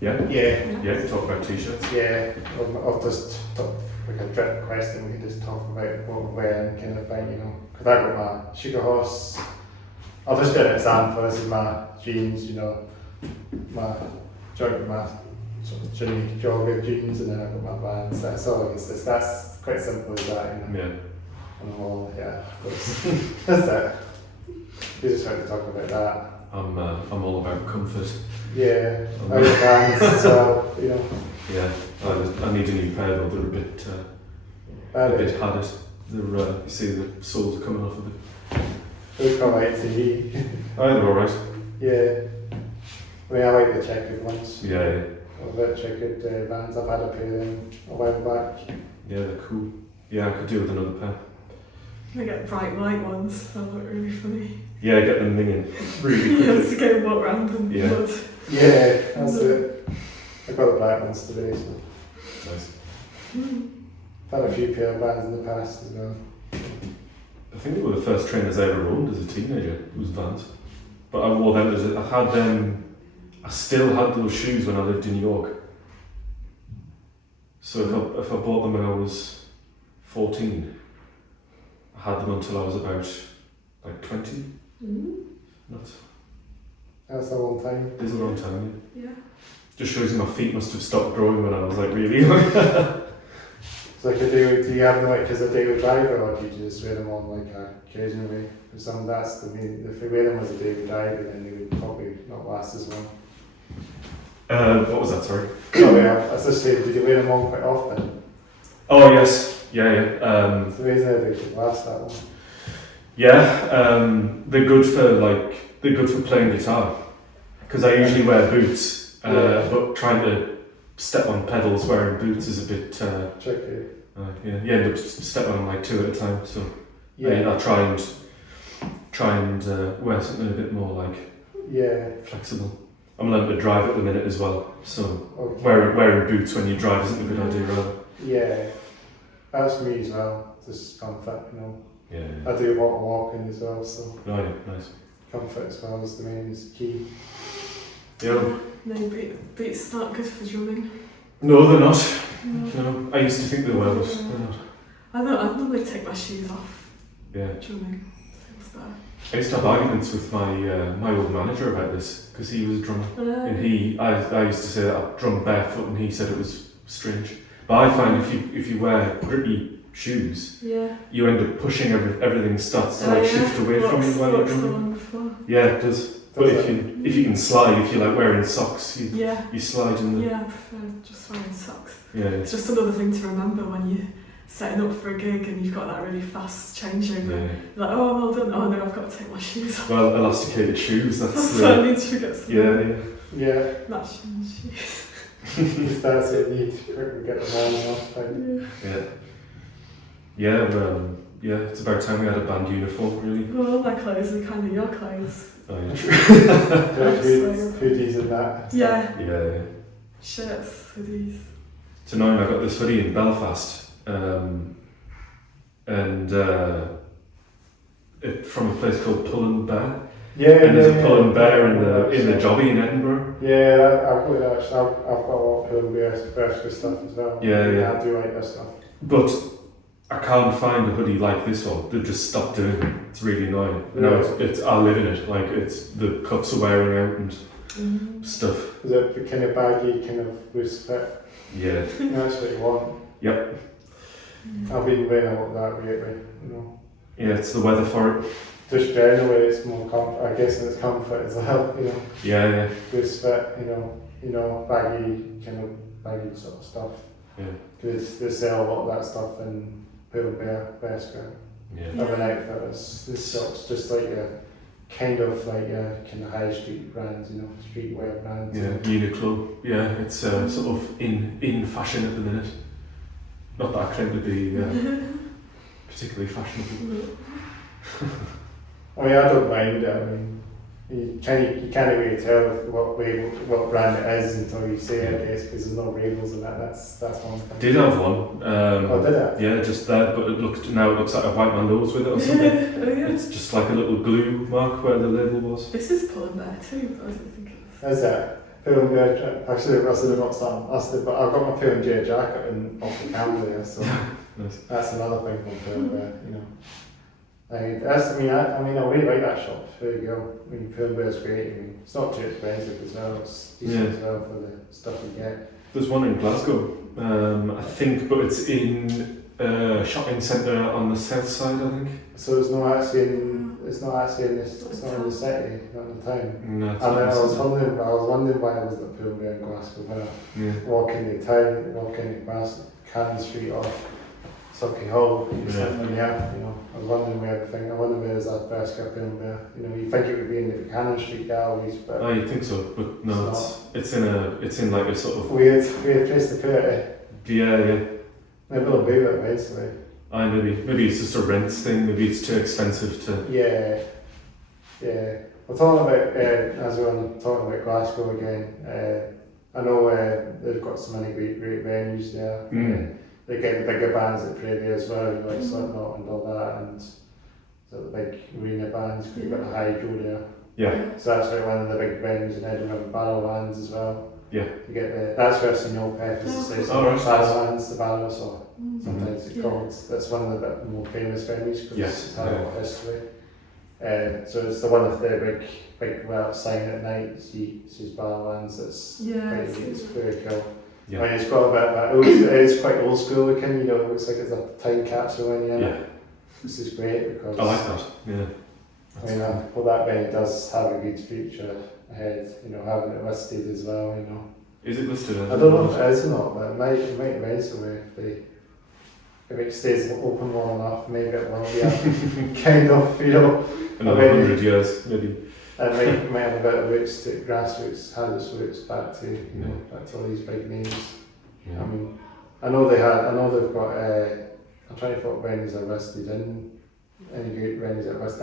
Yeah? Yeah. Talk about t-shirts. Yeah, I'll just talk, like a drip question, we can just talk about what we're wearing kind of thing, Because I got my Sugar Horse, I'll just do an example, this is my jeans, my sort of jogger jeans, and then I've got my Vans, that's all that's quite simple as that, Yeah. That's it. We just want to talk about that. I'm all about comfort. Yeah, I got Vans as well, Yeah, I need a new pair though, they're a bit padded. They're, you see the soles are coming off a bit. They're quite like TV. Oh, they're alright. Yeah. I mean, I like the checkered ones. Yeah. I like checkered Vans. I've had a pair of them a while back. Yeah, they're cool. Yeah, I could do with another pair. They get bright white ones, they look really funny. Yeah, get them minging really quickly. Just go and walk around them. Yeah. Yeah, that's it. I've got the black ones today, so. Nice. I've had a few pair of Vans in the past as well. I think they were the first trainers I ever owned as a teenager. It was Vans. But I wore them I had them. I still had those shoes when I lived in York. So if I bought them when I was 14, I had them until I was about like 20. That's a long time. It is a long time, Yeah. Just shows you my feet must have stopped growing when I was like really young. So do you have them like as a daily driver, or do you just wear them on like occasionally? For some, if you wear them as a daily driver, then they would probably not last as long. What was that, sorry? Sorry, I was just saying, did you wear them on quite often? Oh yes, yeah. It's amazing how they could last that long. Yeah, they're good for playing guitar, because I usually wear boots, but trying to step on pedals wearing boots is a bit tricky. You end up stepping on like two at a time. So I try and wear something a bit more flexible. I'm learning to drive at the minute as well, so wearing boots when you drive isn't a good idea either. Yeah, that's me as well. Just comfort, Yeah. I do a lot of walking as well, so. Oh yeah, nice. Comfort as well is the main key. Yeah. No, boots not good for drumming. No, they're not. No, I used to think they were, but they're not. I normally take my shoes off. Yeah. Drumming. It's better. I used to have arguments with my old manager about this, because he was a drummer, and I used to say that I drummed barefoot, and he said it was strange. But I find if you wear grippy shoes, Yeah. you end up pushing everything starts to shift away from you while you're drumming. Yeah, it does. But if you can slide, if you're like wearing socks, you slide in the... Yeah, I prefer just wearing socks. Yeah. It's just another thing to remember when you're setting up for a gig and you've got that really fast changeover. Yeah. You're like, oh, well done. Oh no, I've got to take my shoes off. Well, elasticated shoes, that's what I need to get some Yeah. matching shoes. If that's it, you need to quickly get them on and off. Yeah, it's about time we had a band uniform, really. Well, all my clothes are kind of your clothes. Oh, yeah. Hoodies and that. Yeah. Shirts, hoodies. It's annoying, I got this hoodie in Belfast, it from a place called Pull and Bear. And there's a Pull and Bear in the Jobby in Edinburgh. Yeah, I've got a lot of Pull and Bear stuff as well. Yeah. I do like that stuff. But I can't find a hoodie like this one. They've just stopped doing it. It's really annoying. No, it's I live in it. Like it's the cuffs are wearing out and stuff. Is it the kind of baggy, kind of loose fit? Yeah. That's what you want. Yep. I've been wearing a lot of that lately. Yeah, it's the weather for it. Just generally, it's more comfort. I guess it's comfort as well. Yeah. Loose fit. Baggy, kind of baggy sort of stuff. Yeah. Because they sell a lot of that stuff in Pull and Bear, Vesca. Yeah. Of an outfit. This sort just like a kind of high street brands, streetwear brands. Yeah, Uniqlo. Yeah, it's sort of in fashion at the minute. Not that I claim to be particularly fashionable. I don't mind it. You can't really tell what brand it is until you say it, I guess, because there's no labels and that. That's one thing. I did have one. Did it? Yeah, just that, but it looks like a white man knows with it or something. It's just like a little glue mark where the label was. This is Pull and Bear too, but I don't think it's... Is it? Pull and Bear. Actually, I should have got some. But I've got my Pull and Bear jacket off the camera there, so nice. That's another thing from Pull and Bear, I really like that shop. There you go. Pull and Bear's great. It's not too expensive as well. It's decent as well for the stuff you get. There's one in Glasgow, I think, but it's in a shopping centre on the south side, I think. So it's not actually in the city, not in the town. No, and then I was wondering why I was at Pull and Bear in Glasgow. Walking the town, walking across Cannon Street off Sucky Hall, I was wondering where there's that first Pull and Bear. You think it would be in the Cannon Street galleries, but you think so, but no, it's in like a sort of weird place to put it. Yeah. Maybe they'll move it eventually. Maybe it's just a rent thing. Maybe it's too expensive to. Yeah. We're talking about as we're talking about Glasgow again. I know they've got so many great venues there. They get the bigger bands that play there as well, like Slipknot and all that, and the big arena bands. You've got the Hydro there. Yeah. So that's one of the big venues in Edinburgh, Barrowlands as well. Yeah. You get that's where Opeth is associated. Barrowlands, the Barrows, or sometimes it's called. That's one of the more famous venues because it's had a lot of history. So it's the one with the big sign at night. It's Barrowlands. It's very cool. Yeah. It's got a bit of it's quite old school looking, it looks like it's a time capsule when you're in it. This is great because I like that, yeah. That venue does have a good future ahead, having it listed as well, Is it listed? I don't know if it is or not, but it might eventually if it stays open long enough, maybe it will be kind of, Another 100 years, maybe. It might have a bit of roots to grassroots, had its roots back to back to all these big names. Yeah. I know they've got. I'm trying to think what venues are listed in. Any good venues are listed.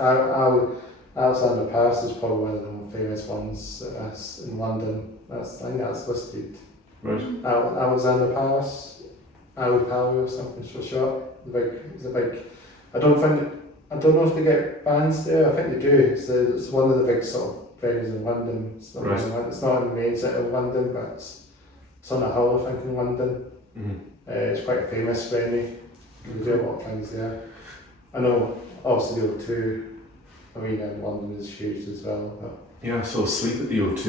Alexander Palace is probably one of the more famous ones. That's in London. I think that's listed. Right. Alexander Palace, or something so short. It's a big. I don't know if they get bands there. I think they do. It's one of the big sort of venues in London. It's not in the main centre of London, but it's on a hill, I think, in London. It's quite a famous venue. We do a lot of things there. I know, obviously, the O2 Arena in London is huge as well. But I saw Sleep at the O2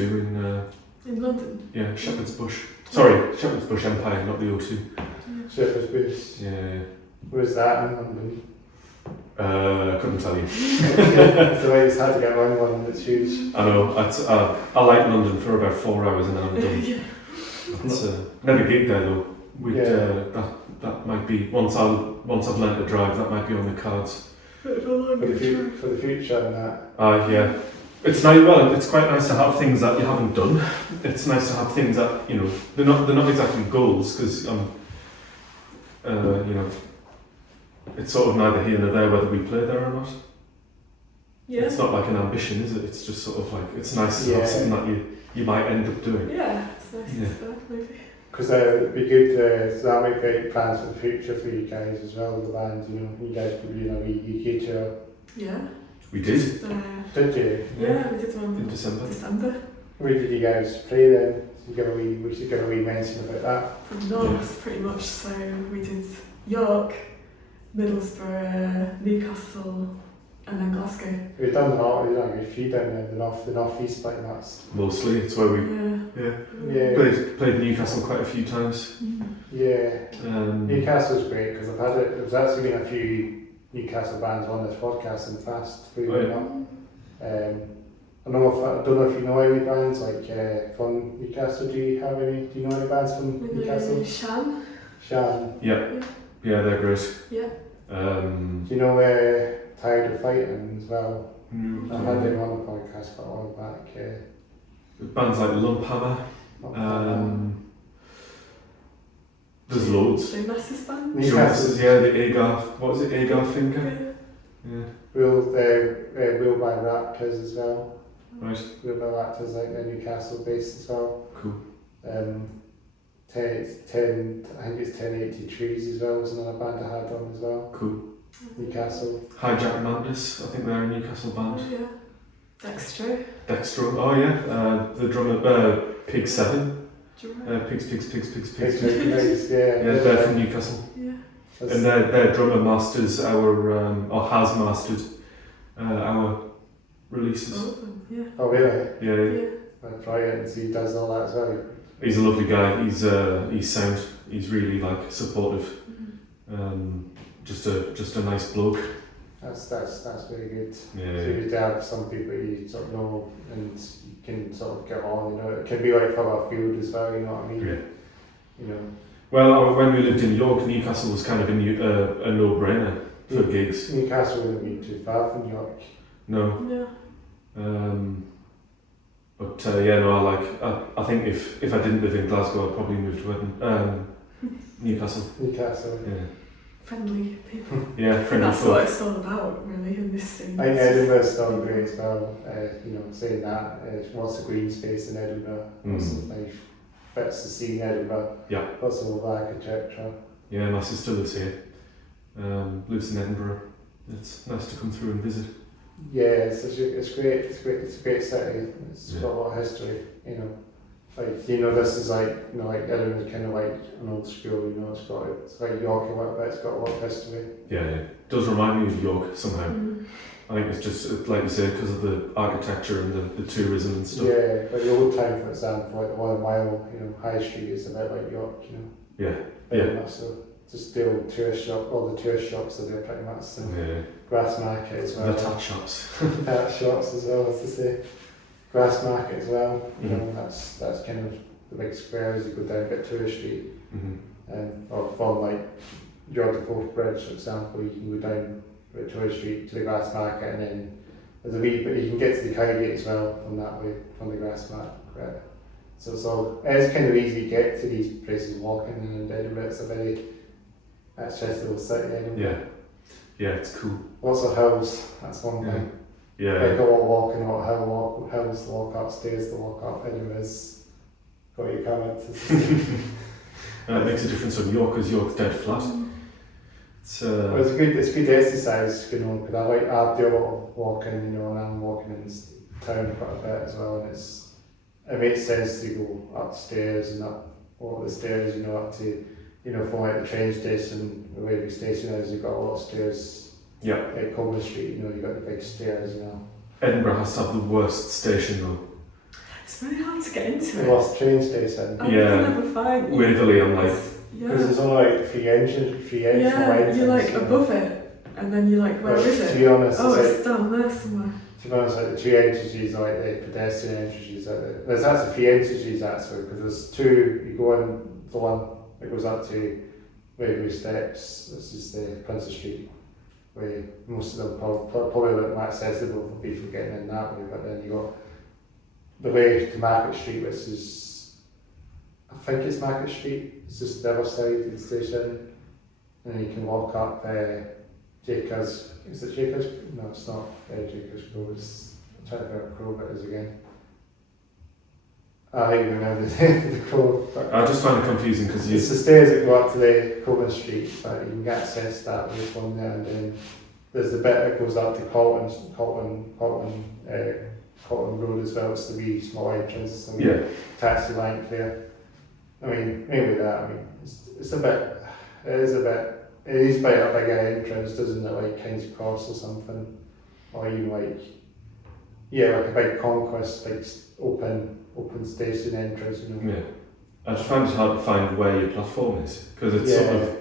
in London. Yeah, Shepherd's Bush. Sorry, Shepherd's Bush Empire, not the O2. Shepherd's Bush. Yeah. Where's that in London? I couldn't tell you. So it's hard to get around one that's huge. I know. I like London for about 4 hours and then I'm done. Yeah. It's never gig there though. That might be once I've learnt to drive. That might be on the cards. For the future and that. Yeah. It's nice. Well, it's quite nice to have things that you haven't done. It's nice to have things that they're not exactly goals because it's sort of neither here nor there whether we play there or not. Yeah. It's not like an ambition, is it? It's just sort of like it's nice to have something that you might end up doing. Yeah, it's nice to start maybe. Because it'd be good so that might create plans for the future for you guys as well, the band, you guys could be in a wee UK tour. Yeah. We did. Did you? Yeah, we did one in December. Where did you guys play then? We should give a wee mention about that. From North, pretty much. So we did York, Middlesbrough, Newcastle, and then Glasgow. We've done a lot, a few down there, the north east like that. Mostly, it's where we played Newcastle quite a few times. Yeah. Newcastle's great because there's actually been a few Newcastle bands on this podcast in the past. Believe it or not. I don't know if you know any bands from Newcastle. Do you know any bands from Newcastle? Shan. Yeah, they're great. Yeah. Do you know Tired of Fighting as well? I had them on the podcast quite a while back. Bands like Lumphammer. There's loads. Jonas' band? Newcastle. The Agar. What was it? Agar Finger. Yeah. Will by Raptors as well. Right. Will by Raptors they're Newcastle based as well. Cool. 1080 Trees as well was another band I had on as well. Cool. Newcastle. Hijack Madness, I think they're a Newcastle band. Oh, yeah. Dextro. Oh yeah, the drummer, Pig 7. Pigs. Pigs, yeah. Yeah, they're from Newcastle. Yeah. And their drummer masters or has mastered our releases. Oh really? Yeah. I'll try it and see he does all that as well. He's a lovely guy. He's sound. He's really supportive. Just a nice bloke. That's very good. Yeah. So you to have some people you sort of know and you can sort of get on. It can be right from our field as well. You know what I mean? Yeah. Well, when we lived in York, Newcastle was kind of a no-brainer for gigs. Newcastle wouldn't be too far from York. No. I think if I didn't live in Glasgow, I'd probably move to Newcastle. Yeah. Friendly people. Yeah, friendly. That's what it's all about, really, in this scene. I think Edinburgh's still great as well. Saying that, lots of green space in Edinburgh, lots of nice bits to see in Edinburgh. Yeah. Lots of old architecture. Yeah, my sister lives here. Lives in Edinburgh. It's nice to come through and visit. Yeah, it's great. It's a great city. It's got a lot of history. This is Edinburgh's kind of like an old school. It's like York a little bit. It's got a lot of history. Yeah. It does remind me of York somehow. I think it's just like you said because of the architecture and the tourism and stuff. Yeah, like the old town, for example, like the 1 mile, High Street is a bit like York. Yeah. So just the old tourist shop, all the tourist shops are there pretty much. So. Yeah. Grass Market as well. The tat shops. Tat shops as well, as to say. Grass Market as well. That's kind of the big square as you go down a bit tourist street. Or from like Georgia Bridge, for example, you can go down Victoria Street to the Grass Market, and then there's a wee bit you can get to the Cowgate as well from that way, from the Grass Market. So it's kind of easy to get to these places walking, and Edinburgh it's a very accessible city. Edinburgh. Yeah, it's cool. Lots of hills, that's one thing. Yeah. Like a lot of walking, a lot of hills to walk up, stairs to walk up. Edinburgh's got you covered. And it makes a difference on York because York's dead flat. It's good exercise, because I do a lot of walking, and I'm walking in town quite a bit as well, and it makes sense to go upstairs and up all the stairs, up to, from like the train station, the way the station is, you've got a lot of stairs. Yeah. At Coleman Street, you've got the big stairs, Edinburgh has to have the worst station though. It's very hard to get into it. The worst train station. Yeah. Never find Waverley, I'm like, Because there's only like 3 inches wide. You're like above it, and then you're like, where is it? To be honest, it's down there somewhere. To be honest, like the 2 entrances are like the pedestrian entrances. There's actually 3 entrances actually, because there's 2. You go in the one that goes up to Railway Steps. This is the Princess Street, where most of them probably a bit more accessible for people getting in that way. But then you got the way to Market Street, which is, I think it's Market Street. It's just the other side of the station, and then you can walk up Jacobs. Is it Jacobs? No, it's not Jacobs Grove. It's, I'm trying to remember what Grove it is again. I don't remember the Grove. I just find it confusing because it's the stairs that go up to the Coleman Street, but you can access that way from there, and then there's the bit that goes up to Colton Road as well. It's the wee small entrance, and taxi line there. I mean, maybe that. I mean, it's a bit. It is quite a bigger entrance, doesn't it? Like King's Cross or something, or even like a big conquest, big open station entrance. You know. Yeah, I just find it hard to find where your platform is because it's sort of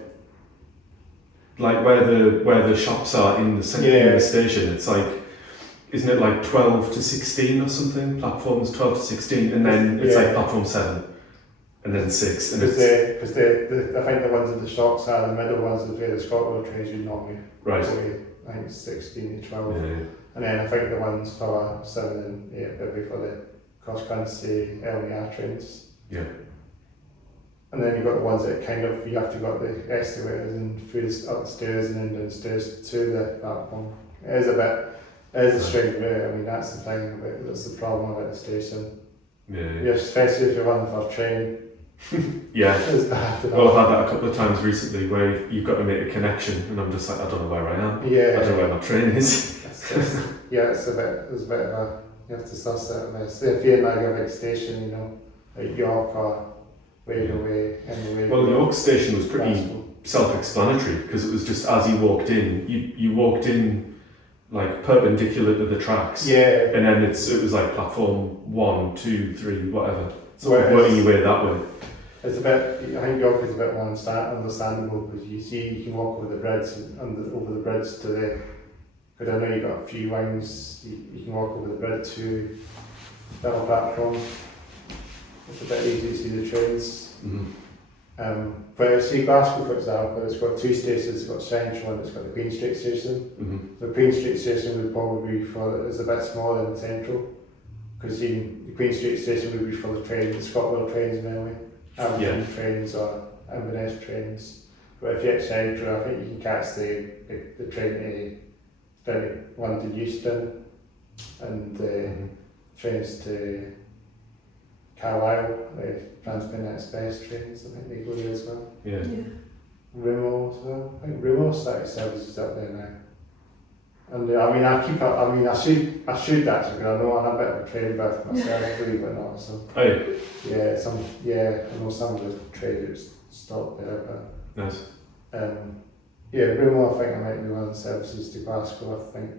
like where the shops are in the centre of the station. It's like, isn't it like 12 to 16 or something? Platforms 12 to 16, and then it's like platform 7. And then 6. Because I think the ones in the shops are the middle ones of where the ScotRail trains you normally. Right. I think it's 16 to 12. Yeah. And then I think the ones for 7 and 8 will be for the cross country LNR trains. Yeah. And then you've got the ones that kind of, you have to go up the escalators and through up the stairs and then downstairs to the platform. It is a strange way. I mean, that's the thing about, that's the problem about the station. Yeah. Especially if you're running for a train. Yeah. It's bad. Well, I've had that a couple of times recently where you've got to make a connection and I'm just like, I don't know where I am. Yeah. I don't know where my train is. It's a bit of a, you have to suss it out. So if you're in like a big station, you know, like York or Railway, anyway. Well, York Station was pretty self-explanatory because it was just as you walked in, you walked in like perpendicular to the tracks. Yeah. And then it was like platform 1, 2, 3, whatever. So working your way that way. It's a bit, I think York is a bit more understandable because you can walk over the bridge over the bridge to the, because I know you've got a few wings, you can walk over the bridge to the other platform. It's a bit easy to see the trains. Mm-hmm. But see Glasgow, for example, it's got 2 stations. It's got Central and it's got the Queen Street station. Mm-hmm. The Queen Street station would probably be it's a bit smaller than Central, because the Queen Street station would be for the trains, the ScotRail trains mainly, Aberdeen trains or Inverness trains. But if you get Central, I think you can catch the train to London Euston and trains to Carlisle, the Transpennine Express trains, I think they go there as well. Yeah. Rumo as well. I think Rumo started services up there now. And I should actually, because I know I'm a bit of a train buff myself, believe it or not. So Oh yeah, I know some of the traders stop there, but nice. Rumo I think I might be running services to Glasgow, I think,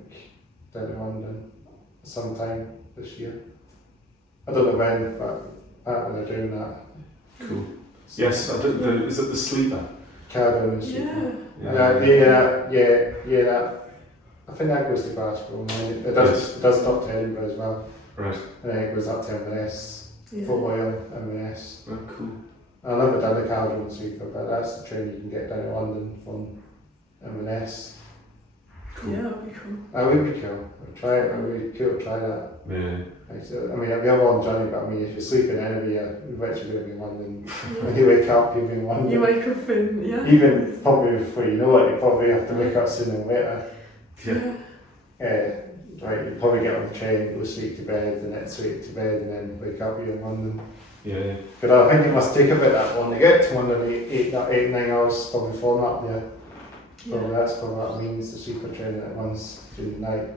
down to London sometime this year. I don't know when, but when they're doing that. Cool. So yes, is it the sleeper? Cardo and sleeper. Yeah. I think that goes to Glasgow. It does stop to Edinburgh as well. Right. And then it goes up to Inverness, Football Inverness. Oh, cool. I've never done the Cardo and sleeper, but that's the train you can get down to London from Inverness. Cool. Yeah, that would be cool. That would be cool. It would be cool to try that. Yeah. I mean, it'll be a long journey, but I mean, if you're sleeping anywhere, you're actually going to be in London. When you wake up, you'll be in London. You wake up in, Even probably before you know it, you probably have to wake up sooner or later. Yeah. Right, you probably get on the train, go straight to bed, and then straight to bed, and then wake up, you're in London. Yeah. But I think it must take a bit that long to get to London, 8-9 hours probably falling up there. So that's probably what it means, the sleeper train that runs through the night,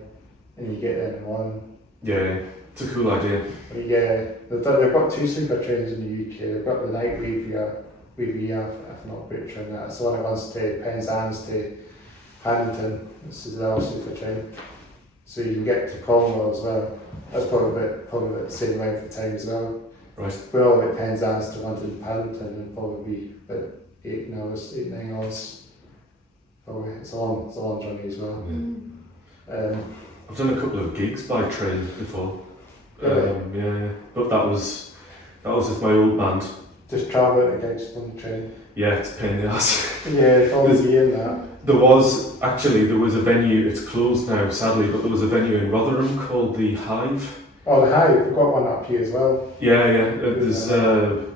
and you get there in the morning. Yeah, it's a cool idea. Yeah, they've got 2 sleeper trains in the UK. They've got the night Weavier, if not butchering that. It's the one that runs to Penzance to Paddington. This is the other sleeper train. So you can get to Cornwall as well. That's probably about the same length of time as well. Right. We're all about Penzance to London Paddington, and probably about 8 9 hours. Probably it's a long journey as well. I've done a couple of gigs by train before. Really? But that was with my old band. Just travel to gigs on the train. Yeah, it's a pain in the ass. Yeah, probably in that. There was a venue, it's closed now sadly, but there was a venue in Rotherham called the Hive. Oh, the Hive, we've got one up here as well. Yeah, there's the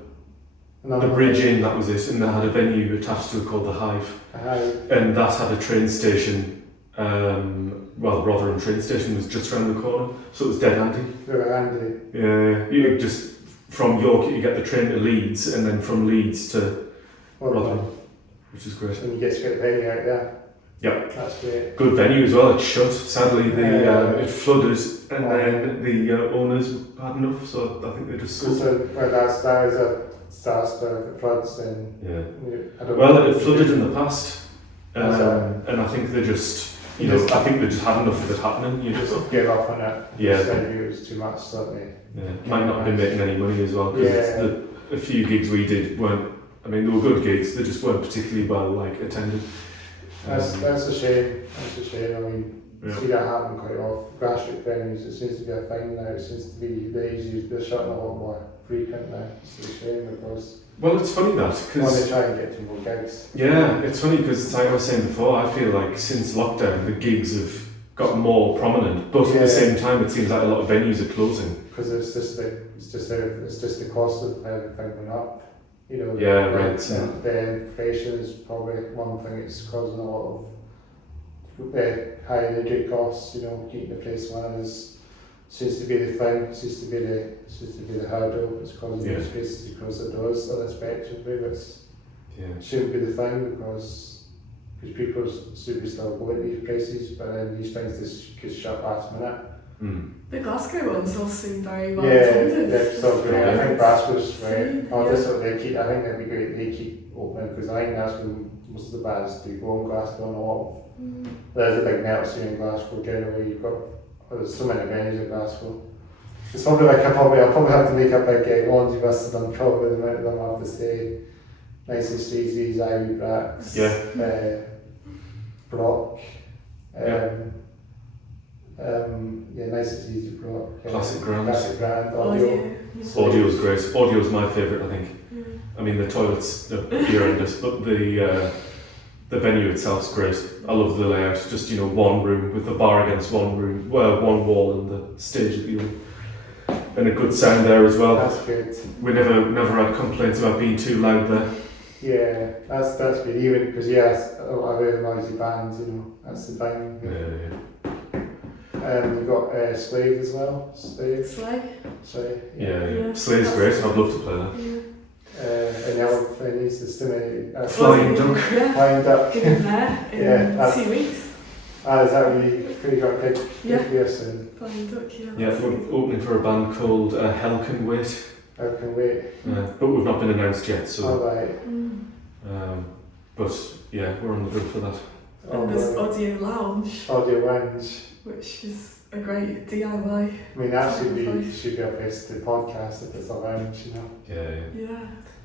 Bridge Inn, that was it, and they had a venue attached to it called the Hive. And that had a train station, the Rotherham train station was just around the corner, so it was dead handy. Very handy. Yeah, you just, from York you get the train to Leeds, and then from Leeds to Rotherham, which is great. And you get to get the venue out there. Yep. That's great. Good venue as well, it's shut, sadly it flooded, and then the owners had enough, so I think they just sold it. That is a disaster, if it floods then... Yeah. It flooded in the past, and I think they just, I think they just had enough of it happening. You just gave up on it. Yeah. It was too much, certainly. Yeah. Might not have been making any money as well, because a few gigs we did weren't, they were good gigs, they just weren't particularly well attended. That's a shame. That's a shame. See that happen quite often. Grassroots venues, it seems to be a thing now. It seems to be they're shutting a lot more frequent now. It's a shame because. Well, it's funny that because they try and get to more gigs. Yeah, it's funny because like I was saying before, I feel like since lockdown the gigs have got more prominent, but at the same time it seems like a lot of venues are closing. Because it's just the cost of everything going up. Rents. The inflation is probably one thing that's causing a lot of high energy costs. Keeping the place running seems to be the thing. Seems to be the hurdle. It's causing those places to close their doors unexpectedly. It shouldn't be the thing because people should be still going to these places, but then these things just get shut last minute. The Glasgow ones all seem very well attended. Yeah, they're still great. I think Glasgow's great. I think that'd be great. They keep opening because I think that's when most of the bands do go in Glasgow and a lot of. There's a big metal scene in Glasgow generally. There's so many venues in Glasgow. It's probably I'll probably have to make a big laundry list of them. Probably the amount of them I have to say. Nice and Sleazy's, Ivy Bracks, Brock. Nice and Easy Prog. Classic Grand. Audio. Audio's great. Audio's my favourite, I think. The toilets are horrendous, but the venue itself's great. I love the layout. Just one room with the bar against one room, one wall and the stage at the other, and a good sound there as well. That's good. We never had complaints about being too loud there. Yeah, that's good. Even because a lot of very noisy bands, that's the thing. Yeah. We've got Slave as well. Slave. Yeah. Slave's great. I'd love to play that. And the other thing is there's too many. Flying Duck. Flying Duck. In there in 2 weeks. Is that really got big year soon? Flying Duck, we're opening for a band called Hell Can Wait. Hell Can Wait. But we've not been announced yet, so. Alright. But we're on the go for that. And there's Audio Lounge. Which is a great DIY. That should be a place to podcast if it's a lounge,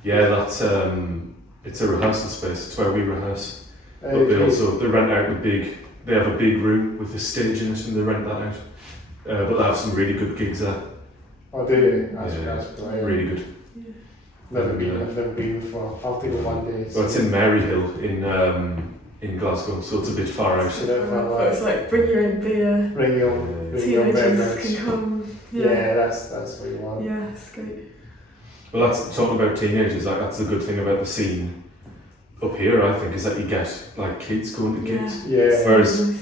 Yeah, that's it's a rehearsal space. It's where we rehearse. But they rent out they have a big room with a stage in it, and they rent that out. But they have some really good gigs there. Oh, do you? That's great. Really good. Yeah. Never been before. I'll have to go one day. Well, it's in Maryhill in Glasgow, so it's a bit far out. It's like bring your own beer. Bring your own teenagers can come. That's what you want. Yeah, it's great. Well, that's talking about teenagers. That's the good thing about the scene up here. I think is that you get kids going to gigs. Yeah. Whereas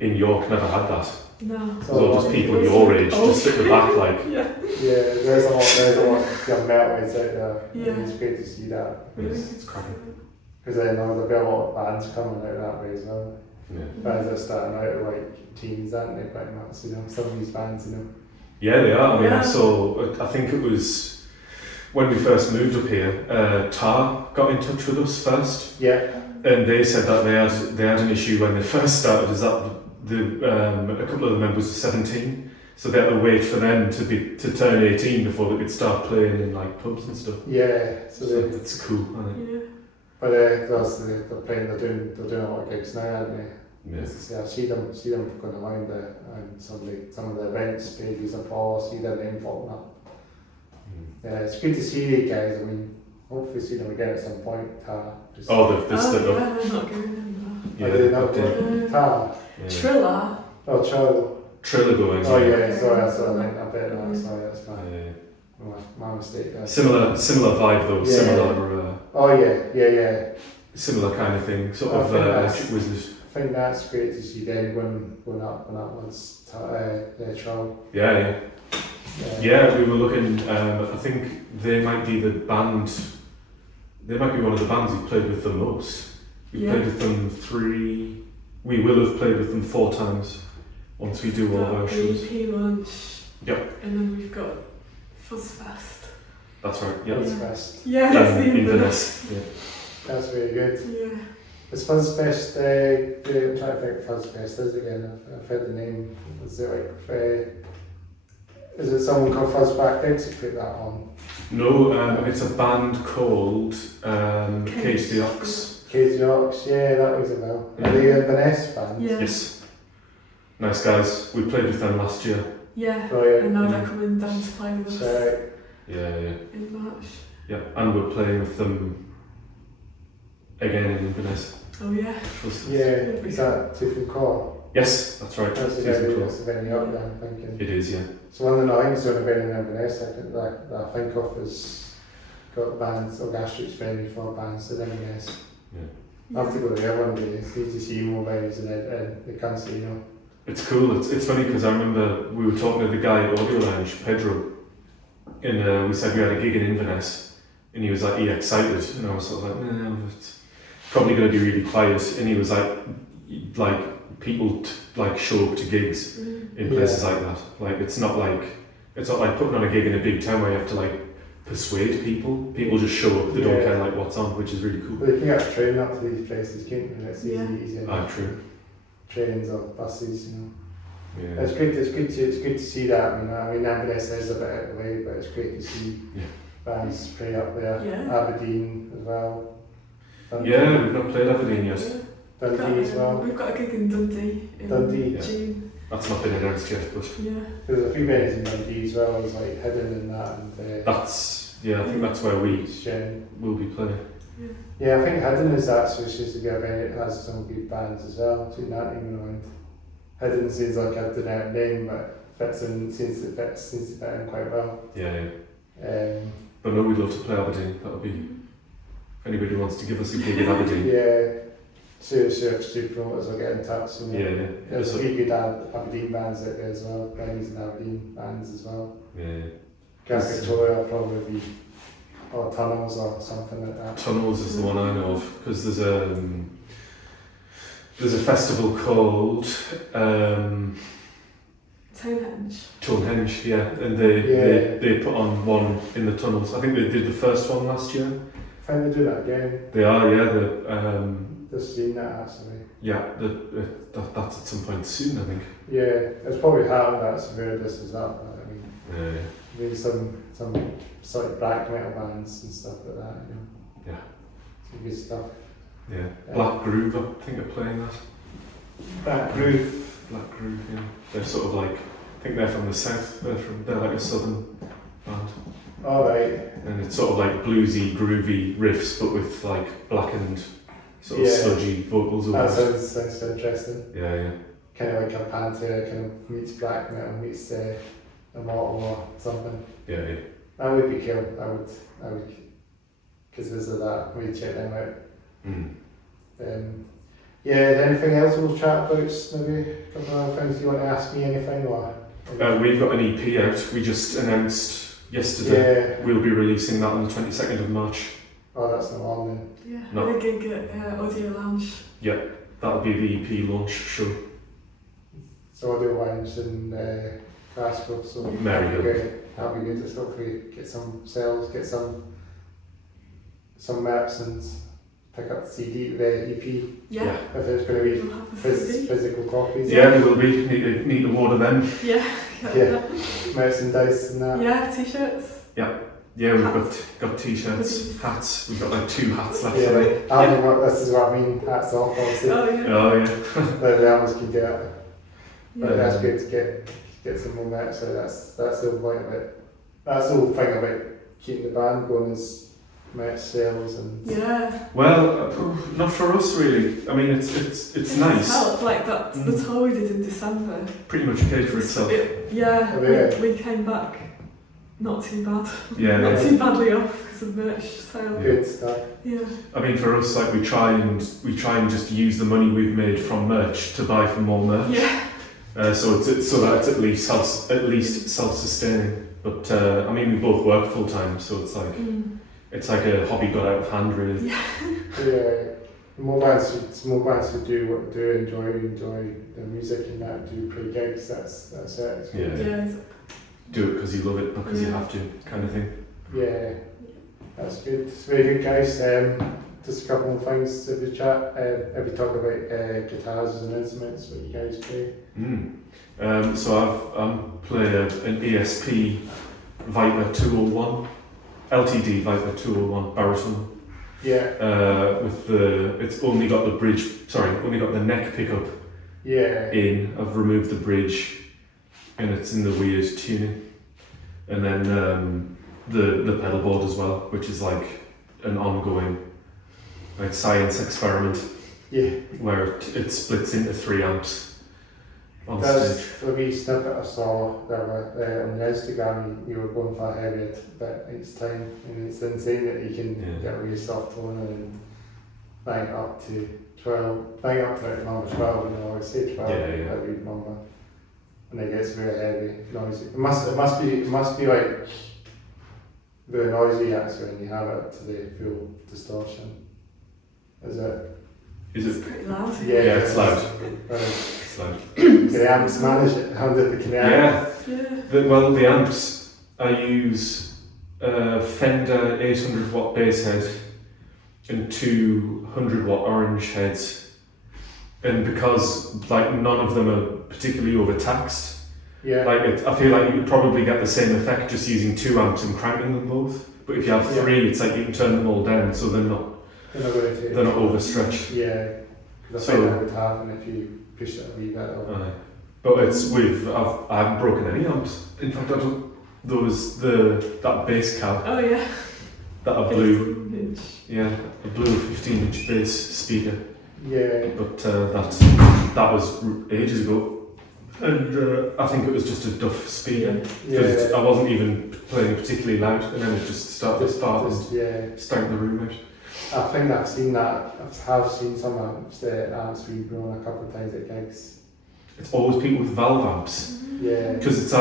in York, never had that. No. It's all just people your age, just at the back, there's a lot of young metal heads out there. Yeah. It's great to see that. It's cracking. Because then there'll be a lot of bands coming out that way as well. Yeah. Bands that are starting out at teens, aren't they, quite much, some of these bands, Yeah, they are. I think it was when we first moved up here, Tar got in touch with us first. Yeah. And they said that they had an issue when they first started, is that a couple of the members were 17, so they had to wait for them to turn 18 before they could start playing in pubs and stuff. Yeah, so that's cool, isn't it? Yeah. But they're doing a lot of gigs now, aren't they? Yeah. I see them going around some of the events pages of Paul. I see their name popping up. It's good to see these guys. I mean, hopefully see them again at some point. They've stood up. They're not going in Yeah, they're not going. Trill are. Oh, Trill. Trill are going. Oh yeah, sorry, that's what I meant. I bet that. Sorry, that's my mistake. Similar vibe though. Yeah. Similar. Oh yeah. Similar kind of thing. Sort of electric wizard. I think that's great to see them going up once Trill. Yeah, we were looking. I think they might be the band. They might be one of the bands who played with the most. We played with them 3. We will have played with them 4 times once we do all of our shows. EP launch. Yep. And then we've got Fuzzfest. That's right. Yeah. Fuzzfest. Yeah, that's the Inverness. Yeah. That's really good. Yeah. It's Fuzzfest. I'm trying to think what Fuzzfest is again. I've heard the name. Is it is it someone called Fuzzback put that on? No, it's a band called Cage the Ox. Cage the Ox, yeah, that was a bell. Are they a Inverness band? Yeah. Yes. Nice guys. We played with them last year. Yeah. Oh, yeah. And now they're coming down to play with us Yeah. in March. Yeah, and we're playing with them again in Inverness. Oh yeah. Yeah, is that Tiffin Core? Yes, that's right. That's the venue up there, I'm thinking. It is, yeah. So one of the things on the venue in Inverness that I think of is got bands, or Gastric's venue for bands in Inverness. Yeah. I have to go there one day. It's need to see more venues in the country, you know. It's cool. It's funny because I remember we were talking to the guy at Audio Lounge, Pedro, and we said we had a gig in Inverness, and he was like, "Are you excited?" And I was sort of like, "No, it's probably going to be really quiet." And he was like people show up to gigs in places like that. Like it's not like putting on a gig in a big town where you have to like persuade people. People just show up. They don't care like what's on, which is really cool. But you can get a train up to these places, can't you? It's easy. True. Trains or buses, you know. Yeah. It's good to see that. I mean Inverness is a bit out of the way, but it's great to see bands play up there. Yeah. Aberdeen as well. Dundee. Yeah, we've not played Aberdeen yet. Dundee as well. We've got a gig in Dundee in June. That's not been announced yet, but there's a few venues in Dundee as well. There's like Hidden and that, and I think that's where we will be playing. Yeah, I think Hidden is that, so it's just a good venue. It has some good bands as well. So not even around. Hidden seems like a generic name, but seems to fit in quite well. Yeah. But no, we'd love to play Aberdeen. That would be if anybody wants to give us a gig in Aberdeen. Yeah. Super promoters will get in touch. There's a few good Aberdeen bands out there as well. Venues and Aberdeen bands as well. Yeah. Victoria will probably be, or Tunnels or something like that. Tunnels is the one I know of because there's a festival called Tonehenge, yeah, and they put on one in the tunnels. I think they did the first one last year. I think they do that again. They are, yeah. Just seen that actually. Yeah, that's at some point soon, I think. Yeah, it's probably hard that severe this is that. I mean, maybe some sort of black metal bands and stuff like that. You know. Yeah. Some good stuff. Yeah. Black Groove, I think they're playing that. Black Groove, yeah. They're sort of like, I think they're from the south. They're like a southern band. All right. And it's sort of like bluesy, groovy riffs, but with like blackened, sort of sludgy vocals over it. That sounds interesting. Yeah. Kind of like a Pantera kind of meets black metal meets Immortal or something. Yeah. That would be cool. I would, because there's that. We'd check them out. Anything else we'll chat about? Maybe a couple of other things. Do you want to ask me anything or? We've got an EP out. We just announced yesterday. We'll be releasing that on the 22nd of March. Oh, that's not on then. Yeah, no. a gig at Audio Lounge. Yeah, that'll be the EP launch show. So Audio Lounge in Glasgow, so that'll be good. Just hopefully get some sales, get some maps and pick up the CD, the EP. Yeah. If there's going to be physical copies. Yeah, there will be. Need to order them. Yeah. Merchandise and that. Yeah, t-shirts. Yeah. Yeah, we've got t-shirts, hats. We've got like 2 hats left. Yeah, this is what I mean. Hats off, obviously. Oh yeah. The others can get. But that's good to get some more merch. So that's the whole point of it. That's the whole thing about keeping the band going is merch sales and. Yeah. Well, not for us really. I mean, it's nice. Help, like that. The tour we did in December. Pretty much paid for itself. We came back. Not too bad. Yeah. Not too badly off because of merch sale. Good stuff. Yeah. I mean, for us, like we try and just use the money we've made from merch to buy for more merch. Yeah. So that it's at least self-sustaining. But I mean, we both work full time, so it's like a hobby got out of hand, really. Yeah. Yeah. More bands who do what they do, enjoy the music and that, do pre gigs. That's it. Yeah. Do it because you love it, not because you have to, kind of thing. Yeah, that's good. It's very good, guys. Just a couple of things to the chat. Have you talked about guitars and instruments? What you guys do? So I'm playing an ESP Viper 201, LTD Viper 201 Baritone. Yeah. It's only got the neck pickup. Yeah. I've removed the bridge. And it's in the weird tuning, and then the pedal board as well, which is like an ongoing like science experiment. Yeah. Where it splits into 3 amps on That's stage. a wee snippet I saw that on the Instagram. You were going for a heavy bit each time, and it's insane that you can get a wee soft tone and bang up to 12, bang up to number 12, and I always say 12. That wee number. And it gets very heavy, noisy. It must be like very noisy actually when you have it to the full distortion. Is it? It's pretty loud. Yeah, it's loud. It's loud. Can the amps manage it? How did the amps? The amps, I use a Fender 800 watt bass head and 200 watt orange heads. And because like none of them are particularly overtaxed, I feel like you would probably get the same effect just using 2 amps and cranking them both. But if you have 3, it's like you can turn them all down, so they're not overstretched. Yeah, because I think that would happen if you push it a wee bit. But I haven't broken any amps. In fact, that bass cab. Oh yeah. That a blue. Yeah, a blue 15-inch bass speaker. Yeah. But that was ages ago, and I think it was just a Duff speaker. Yeah. I wasn't even playing particularly loud, and then it just started to stank the room out. I think I've seen that. I've seen some amps being blown a couple of times at gigs. It's always people with valve amps. Yeah. Because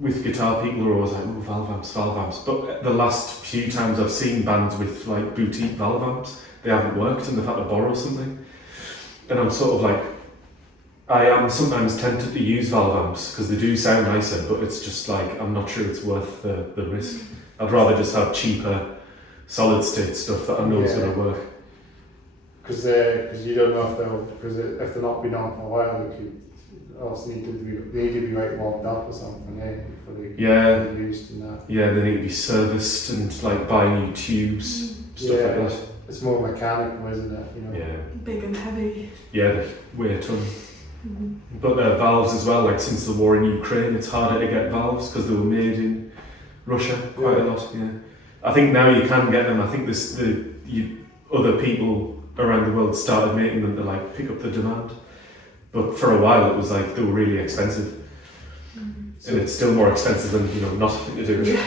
with guitar, people are always like, oh, valve amps. But the last few times I've seen bands with like boutique valve amps, they haven't worked and they've had to borrow something. And I'm sort of like, I am sometimes tempted to use valve amps because they do sound nicer, but it's just like, I'm not sure it's worth the risk. I'd rather just have cheaper, solid state stuff that I know is going to work. Because you don't know if they're not been on for a while, they also need to be like warmed up or something, before they get used and that. Yeah, they need to be serviced and like buy new tubes, stuff like that. It's more mechanical, isn't it? You know? Yeah. Big and heavy. Yeah, they weigh a ton. But valves as well, like since the war in Ukraine, it's harder to get valves because they were made in Russia quite a lot. Yeah, I think now you can get them. I think other people around the world started making them to like pick up the demand. But for a while, it was like they were really expensive, and it's still more expensive than nothing to do with it.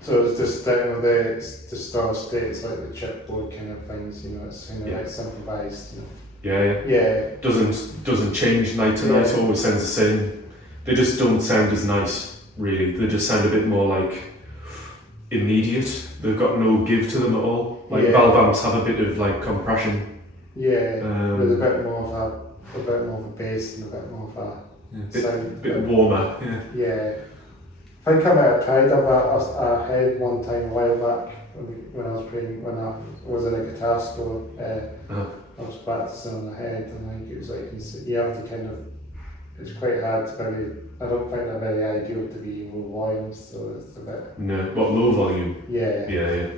So it's just the star state, it's like the chipboard kind of things, it's kind of like simplified. Yeah. Doesn't change night to night. Always sounds the same. They just don't sound as nice, really. They just sound a bit more like immediate. They've got no give to them at all. Like valve amps have a bit of like compression. Yeah, there's a bit more of a bass and a bit more of a sound. A bit warmer. Yeah. I think I might have tried a head one time a while back when I was playing, when I was in a guitar store. I was practicing on the head, and I think it was like you have to it's quite hard to I don't find that very ideal to be low so it's a bit. No, what, low volume? Yeah. Yeah.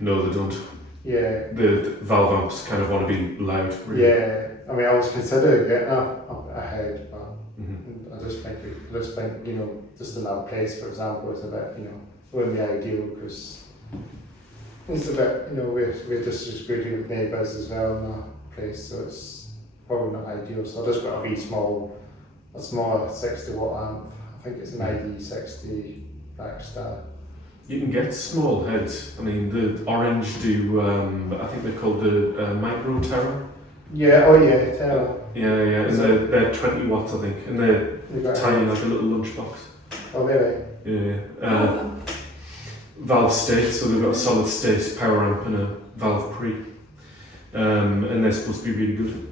No, they don't. Yeah. The valve amps kind of want to be loud. Really. Yeah. I mean, I was considering getting a head, but Mm-hmm. I just think just in that place, for example, is a bit, wouldn't be ideal because it's a bit, we're distributing with neighbours as well in that place, so it's probably not ideal. So I just got a smaller 60 watt amp. I think it's an ID60 Blackstar. You can get small heads. I mean, the Orange do, I think they're called the Micro Terra. Yeah, Terra. Yeah, and they're 20 watts, I think, and they're tiny, like a little lunchbox. Oh, really? Yeah. Valve state, so they've got a solid state power amp and a valve pre. And they're supposed to be really good.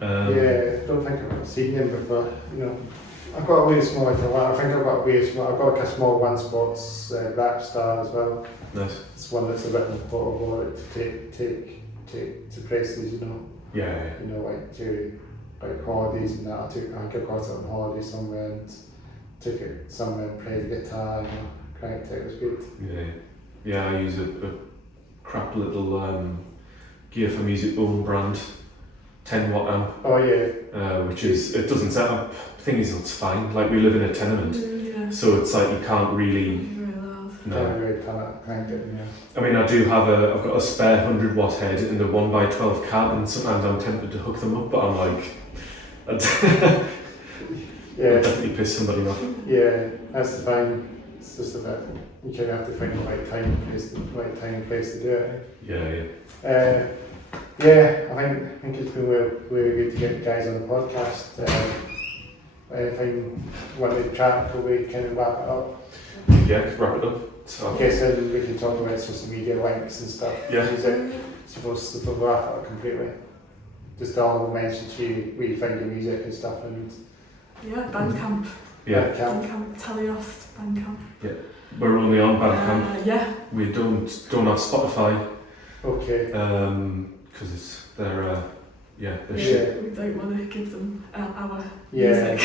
I don't think I've seen them before. I've got a way smaller to that. I think I've got a way small. I've got like a small one spots Blackstar as well. Nice. It's one that's a bit more portable to take to places. Yeah. Like to holidays and that. I think I got it on holiday somewhere and took it somewhere and played the guitar. Cranked it was good. Yeah. I use a crap little Gear for Music own brand 10 watt amp. Oh yeah. Which is, it doesn't set up. Thing is, it's fine. Like, we live in a tenement, so it's like you can't really. No. Crank it. Yeah. I mean, I've got a spare 100 watt head and a 1x12 cart, and sometimes I'm tempted to hook them up, but I'm like, I'd definitely piss somebody off. Yeah, that's the thing. It's just a bit. You kind of have to find the right time and place to do it. Yeah. I think it's been really good to get you guys on the podcast. Anything you want to chat before we kind of wrap it up? Yeah, wrap it up. So. Okay, so we can talk about social media links and stuff. Yeah. Music. Supposed to wrap it up completely. Just all mention to you where you find your music and stuff and. Yeah, Bandcamp. Yeah. Bandcamp, Teleost, Bandcamp. Yeah. We're only on Bandcamp. Yeah. We don't have Spotify. Okay. Because they're shit. We don't want to give them our Yeah. music.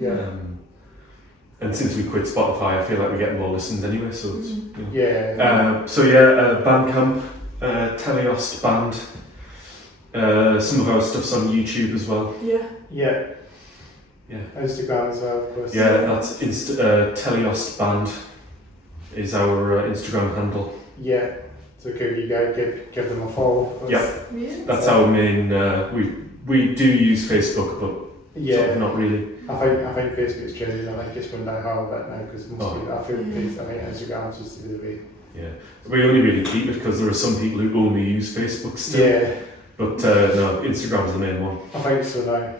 Yeah. And since we quit Spotify, I feel like we get more listens anyway. So it's, Yeah. Bandcamp, Teleost Band. Some of our stuff's on YouTube as well. Yeah. Yeah. Instagram as well, of course. Yeah, that's Teleost Band is our Instagram handle. Yeah. So could you guys give them a follow? Yeah. That's our main. We do use Facebook, but sort of not really. I think Facebook's changing. I think it's going down hard a bit now because most people. I think Instagram used to be the way. Yeah, we only really keep it because there are some people who only use Facebook still. Yeah. But no, Instagram's the main one. I think so now.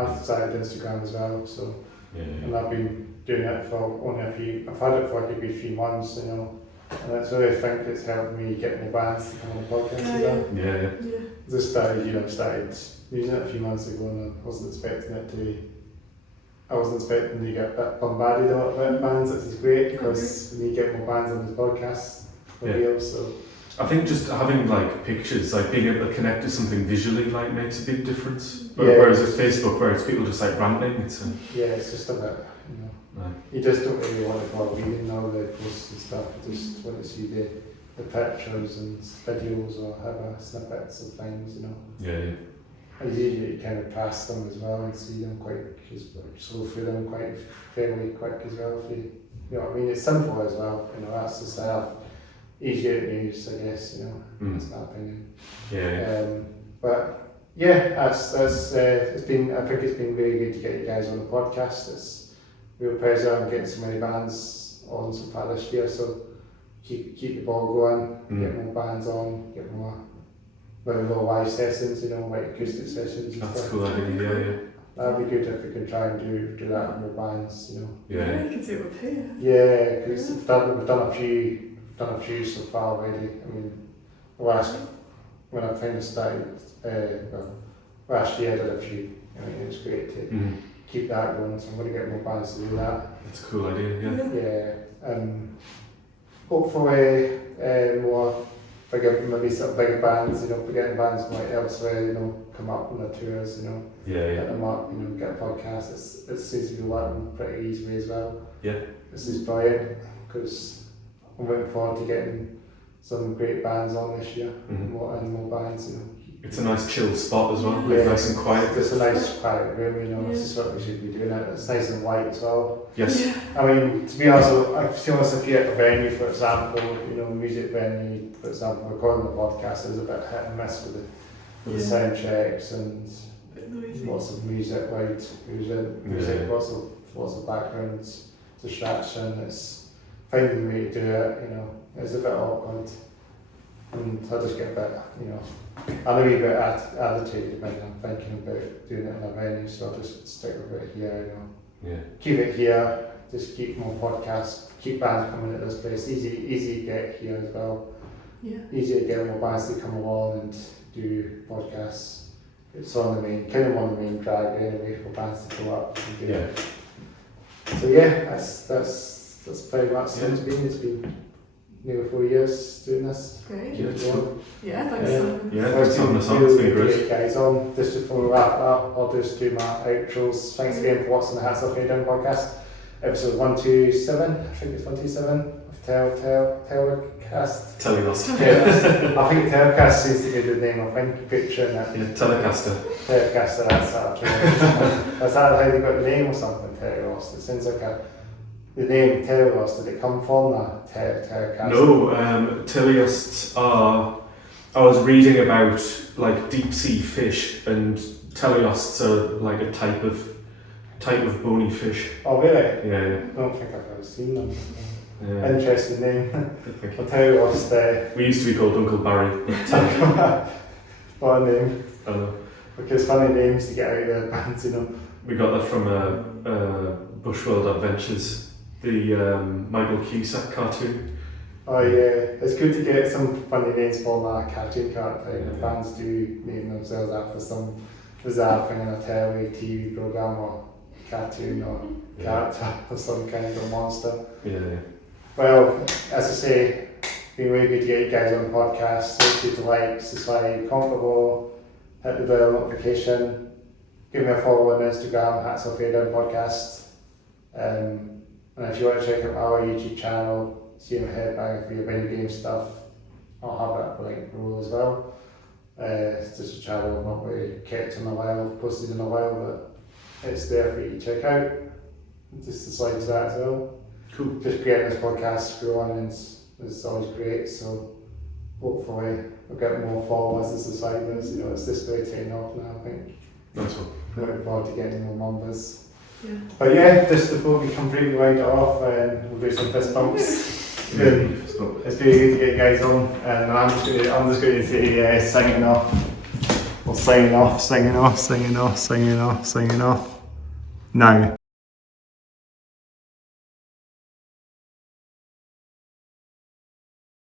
I've started Instagram as well. So. Yeah. And I've been doing it for only a few. I've had it for like a good 3 months, And that's what I think it's helped me get my bands to come on the podcast as well. Yeah. Just started using it a few months ago, and I wasn't expecting to get a bit bombarded a lot with bands, which is great because when you get more bands on this podcast for real. So I think just having like pictures, like being able to connect to something visually, like makes a big difference. Whereas with Facebook, where it's people just like ranting, it's just a bit. You just don't really want to go out reading all the posts and stuff. You just want to see the pictures and videos or have snippets of things, Yeah. I usually kind of pass them as well and see them slow through them fairly quick as well. If you know what I mean? It's simple as well. That's just easier to use, I guess. That's my opinion. Yeah. But yeah, that's it's been. I think it's been really good to get you guys on the podcast. It's real pleasure. I'm getting so many bands on so far this year, so keep the ball going. Get more bands on. Get more. Maybe more live sessions, like acoustic sessions and That's stuff. cool idea, yeah. That'd be good if we could try and do that with more bands, Yeah, you can do it with here. Yeah, because we've done a few so far already. I mean, when I kind of started, last year I did a few. I mean, it's great to keep that going, so I'm going to get more bands to do that. That's a cool idea, yeah. Yeah, hopefully more maybe sort of bigger bands, getting bands from like elsewhere, come up on their tours, get them up, get a podcast. It seems to be working pretty easily as well. Yeah. This is brilliant because I'm looking forward to getting some great bands on this year, more bands, It's a nice chill spot as well, yeah. Nice and quiet. It's a nice quiet room, This is what we should be doing. It's nice and white as well. Yes. Yeah. I mean, to be honest, if you're at a venue, for example, music venue, for example, recording the podcast is a bit hit and miss with the sound checks and lots of music, loud music, lots of backgrounds, distraction. It's finding the way to do it, it's a bit awkward. And I just get a bit, I'm a wee bit agitated when I'm thinking about doing it in a venue, so I'll just stick with it here, Yeah. Keep it here, just keep more podcasts, keep bands coming at this place, easy to get here as well. Yeah. Easy to get more bands to come along and do podcasts. It's on the main drag anyway for bands to go up and do it. So yeah, that's pretty much it. It's been nearly 4 years doing this. Great. Yeah. Yeah, thanks. Thanks for having us on. It's been great. Guys on. Just before we wrap up, I'll just do my outros. Thanks again for watching the Hats Off Your Down podcast. Episode 127, I think it's 127 of Telecast. Teleost. I think Telecast seems to be the name. I think picturing it. Yeah, Telecaster. Telecaster, that's that. That's how they got the name or something, Teleost. It sounds like the name Teleost, did it come from that? Telecaster? No, Teleosts are. I was reading about like deep sea fish, and teleosts are like a type of bony fish. Oh really? Yeah. I don't think I've ever seen them. Yeah. Interesting name. I'll tell you what, we used to be called Uncle Barry. what a name. I know. Because funny names to get out of the bands, We got that from Bushworld Adventures, the Michael Cusack cartoon. Oh yeah, it's good to get some funny names for my cartoon character. The bands do name themselves after some bizarre thing in a TV program or cartoon or character or some kind of monster. Yeah. Well, as I say, been really good to get you guys on the podcast. So if you like, subscribe, comfortable, hit the bell notification, give me a follow on Instagram, Hats Off Your Down Podcast. And if you want to check out our YouTube channel, see my headbang for your video game stuff, I'll have that link below as well. It's just a channel I've not really kept in a while, posted in a while, but it's there for you to check out. Just the slide to that as well. Cool. Just creating this podcast growing is always great, so hopefully we'll get more followers as the site does. It's this way taking off now, I think. Nice one. Looking forward to getting more numbers. Yeah. But yeah, just before we completely wind it off, we'll do some fist bumps. It's been good to get you guys on, and I'm just going to say signing off. Well, signing off now.